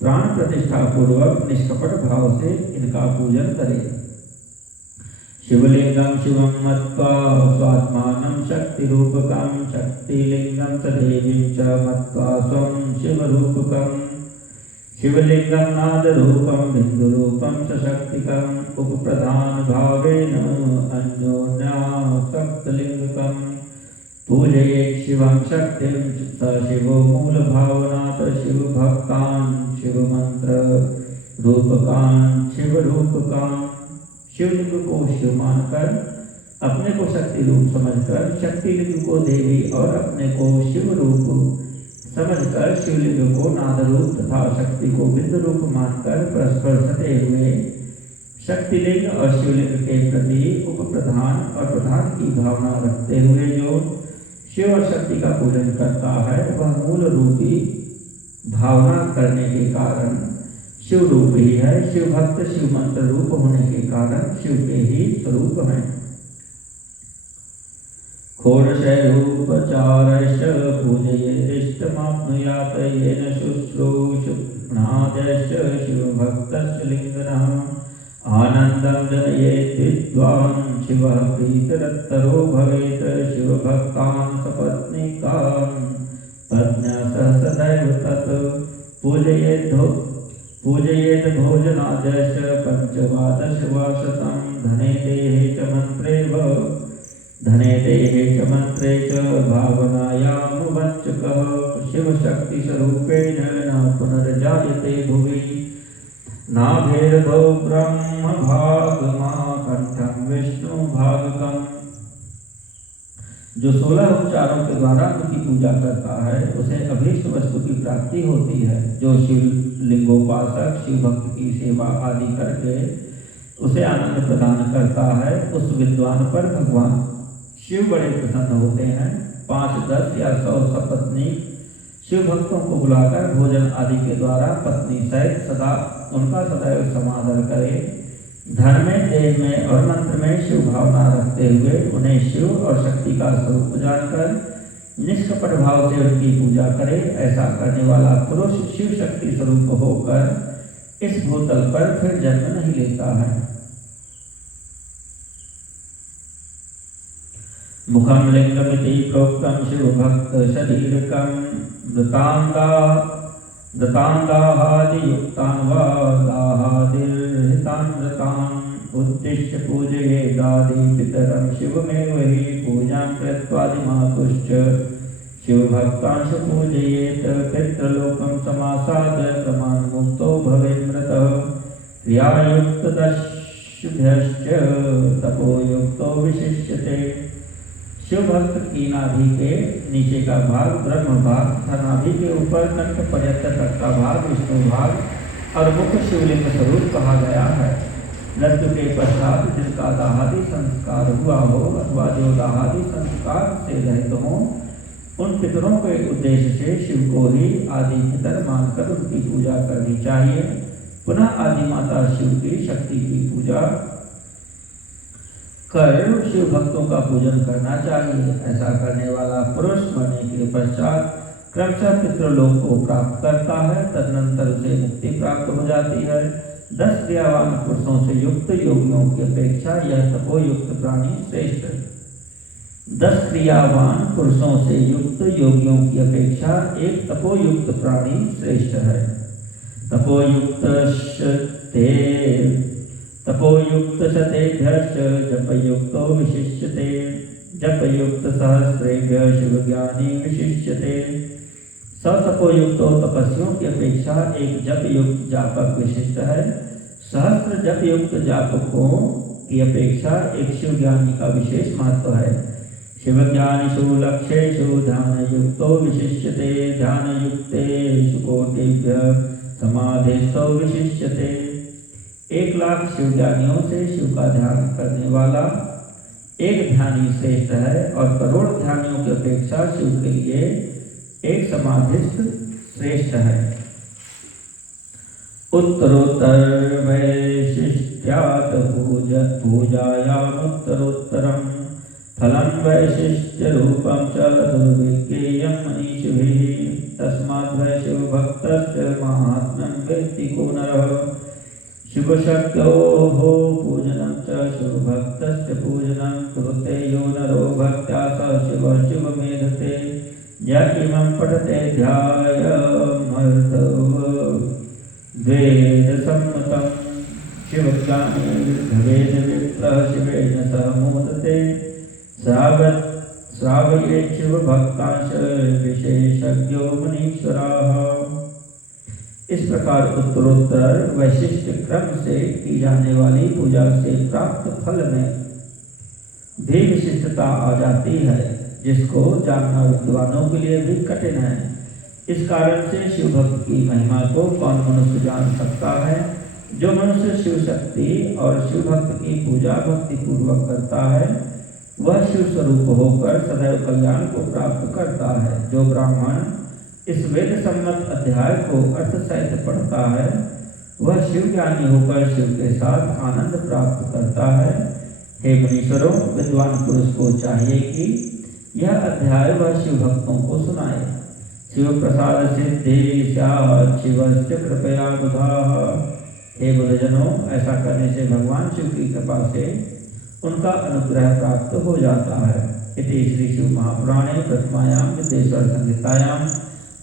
प्राण प्रतिष्ठा पूर्वक निष्कपट भाव से इनका पूजन करे। शिवलिंगं शिवं मत्वा स्वात्मानं शक्तिरूपकं शक्तिलिंगं च देवीं च मत्वा स्वं शिवरूपकं। शिवलिंगं नादरूपं बिन्दुरूपं च शक्तिकं उपप्रधान भावेन अन्योन्यासक्तलिंगकं। पूजयेत् शिवं शक्तिं स शिवो मूलभावनात् शिवभक्तान् शिवमन्त्र रूपकान् शिवरूपकान्। शिवलिंग को शिव मानकर अपने को शक्ति रूप समझकर शक्तिलिंग को देवी और अपने को शिव रूप समझकर शिवलिंग को नाद रूप तथा शक्ति को बिंदु रूप मानकर परस्पर सटे हुए शक्तिलिंग और शिवलिंग के प्रति उपप्रधान और प्रधान की भावना रखते हुए जो शिव और शक्ति का पूजन करता है वह मूल रूपी भावना करने के कारण शिव रूप ही है। शिव भक्त शिव मंत्र रूप होने के कारण शिव के ही स्वरूप हैं। षोडशैरूपचारैश्च पूजयेदिष्टमाप्नुयात् येन शुश्रूषणाद्यश्च शिवभक्तस्य लिङ्गनः आनन्दं जनयेत् विद्वान् शिवः प्रीतरत्तरो भवेत् शिवभक्तान् सपत्नीकान् पत्न्या सह सदैव च भावनायामुवच्चकः शिवशक्तिस्वरूपेण न पुनर्जायते भुवि नाभेदो ब्रह्म भागमाकण्ठं विष्णु भागकम्। जो 16 उपचारों के द्वारा उनकी पूजा करता है उसे अभीष्ट वस्तु की प्राप्ति होती है। जो शिव लिंगोपासक शिव भक्त की सेवा आदि करके उसे आनंद प्रदान करता है उस विद्वान पर भगवान शिव बड़े प्रसन्न होते हैं। 5, 10 या 100 सपत्नी शिव भक्तों को बुलाकर भोजन आदि के द्वारा पत्नी सहित सदा उनका सदैव समादर करे। धन में, देह में और मंत्र में शिव भावना रखते हुए उन्हें शिव और शक्ति का स्वरूप जानकर निष्कपट भाव से उनकी पूजा करे। ऐसा करने वाला पुरुष शिव शक्ति स्वरूप होकर इस भूतल पर फिर जन्म नहीं लेता है। मुखम लिंगमिति प्रोक्तम शिव भक्त शरीरकम दतांगाहादियुक्तान् वा दाहादिर्हितानृतान् उद्दिश्य पूजयेदादि पितरं शिवमेव हि पूजां कृत्वादिमातुश्च शिवभक्तांश पूजयेत पितृलोकं समासाद्य प्रमाणमुक्तो भवेन्मृतः क्रियायुक्तदश्भ्यश्च तपोयुक्तो विशिष्यते। शिव भक्त की नाभि के नीचे का भाग ब्रह्म भाग तथा नाभि के ऊपर कंठ पर्यंत तक का भाग विष्णु भाग और मुख शिवलिंग स्वरूप कहा गया है। मृत्यु के पश्चात जिनका दाहादि संस्कार हुआ हो अथवा जो दाहादि संस्कार से रहित हो उन पितरों के उद्देश्य से शिव को ही आदि पितर मानकर उनकी पूजा करनी चाहिए। पुनः आदि माता शिव की शक्ति की पूजा कर शिव भक्तों का पूजन करना चाहिए। ऐसा करने वाला पुरुष मरने के पश्चात क्रमशः पितृलोक को प्राप्त करता है। तदनंतर उसे मुक्ति प्राप्त हो जाती है। 10 क्रियावान पुरुषों से युक्त योगियों की अपेक्षा यह तपोयुक्त प्राणी श्रेष्ठ है। 10 क्रियावान पुरुषों से युक्त योगियों की अपेक्षा एक तपोयुक्त प्राणी श्रेष्ठ है। तपोयुक्त शतेभ्यश्च जपयुक्तो विशिष्यते जपयुक्त सहस्रेभ्य शिवज्ञानी विशिष्यते। 100 तपोयुक्तो तपस्वियों की अपेक्षा एक जपयुक्त जापक विशिष्ट है। सहस्त्र जपयुक्त जापकों की अपेक्षा एक शिवज्ञानी का विशेष महत्व है। शिवज्ञानिषु लक्ष्येषु ध्यानयुक्तो विशिष्यते ध्यानयुक्तेषु कोटिभ्यः समाधिस्थो विशिष्यते। 1 लाख शिवज्ञानियों से शिव का ध्यान करने वाला एक ध्यानी श्रेष्ठ है और करोड़ ध्यानियों की अपेक्षा शिव के लिए एक समाधिस्थ श्रेष्ठ है। उत्तरोत्तर वैशिष्ट्यात् पूजायामुत्तरोत्तरं फलं वैशिष्ट्य रूपं च दुर्विज्ञेयं मनीषिभिः तस्माद् वै शिवभक्तस्य माहात्म्यं वेत्ति को नरः। शिवशक्त्योः पूजनं च शिवभक्तस्य पूजनं कुरुते यो नरो भक्त्या स शिवः शिवमेधते य इमं पठते ध्यायमर्थवेदसम्मतं शिवज्ञानी भवेद विप्रः शिवेन सह मोदते श्रावयेत् शिवभक्तांश विशेषज्ञो मुनीश्वराः। इस प्रकार उत्तरोत्तर वैशिष्ट क्रम से की जाने वाली पूजा से प्राप्त फल में भी विशिष्टता आ जाती है जिसको जानना विद्वानों के लिए भी कठिन है। इस कारण से शिव भक्त की महिमा को कौन मनुष्य जान सकता है। जो मनुष्य शिव शक्ति और शिव भक्त की पूजा भक्ति पूर्वक करता है वह शिव स्वरूप होकर सदैव कल्याण को प्राप्त करता है। जो ब्राह्मण इस वेद सम्मत अध्याय को अर्थ सहित पढ़ता है वह शिव ज्ञानी होकर शिव के साथ आनंद प्राप्त करता है। हे मुनीश्वरों, विद्वान पुरुष को चाहिए कि यह अध्याय वह शिव भक्तों को सुनाए। शिव प्रसाद सिद्धि स्यात् शिवस्य कृपया बुधाः। हे बुधजनों, ऐसा करने से भगवान शिव की कृपा से उनका अनुग्रह प्राप्त हो जाता है। इति श्री शिव महापुराणे प्रथमायां विद्येश्वर संहितायां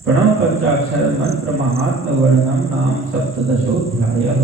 प्रणव पंचाक्षर मंत्र महात्म वर्णनम नाम 17ोऽध्यायः।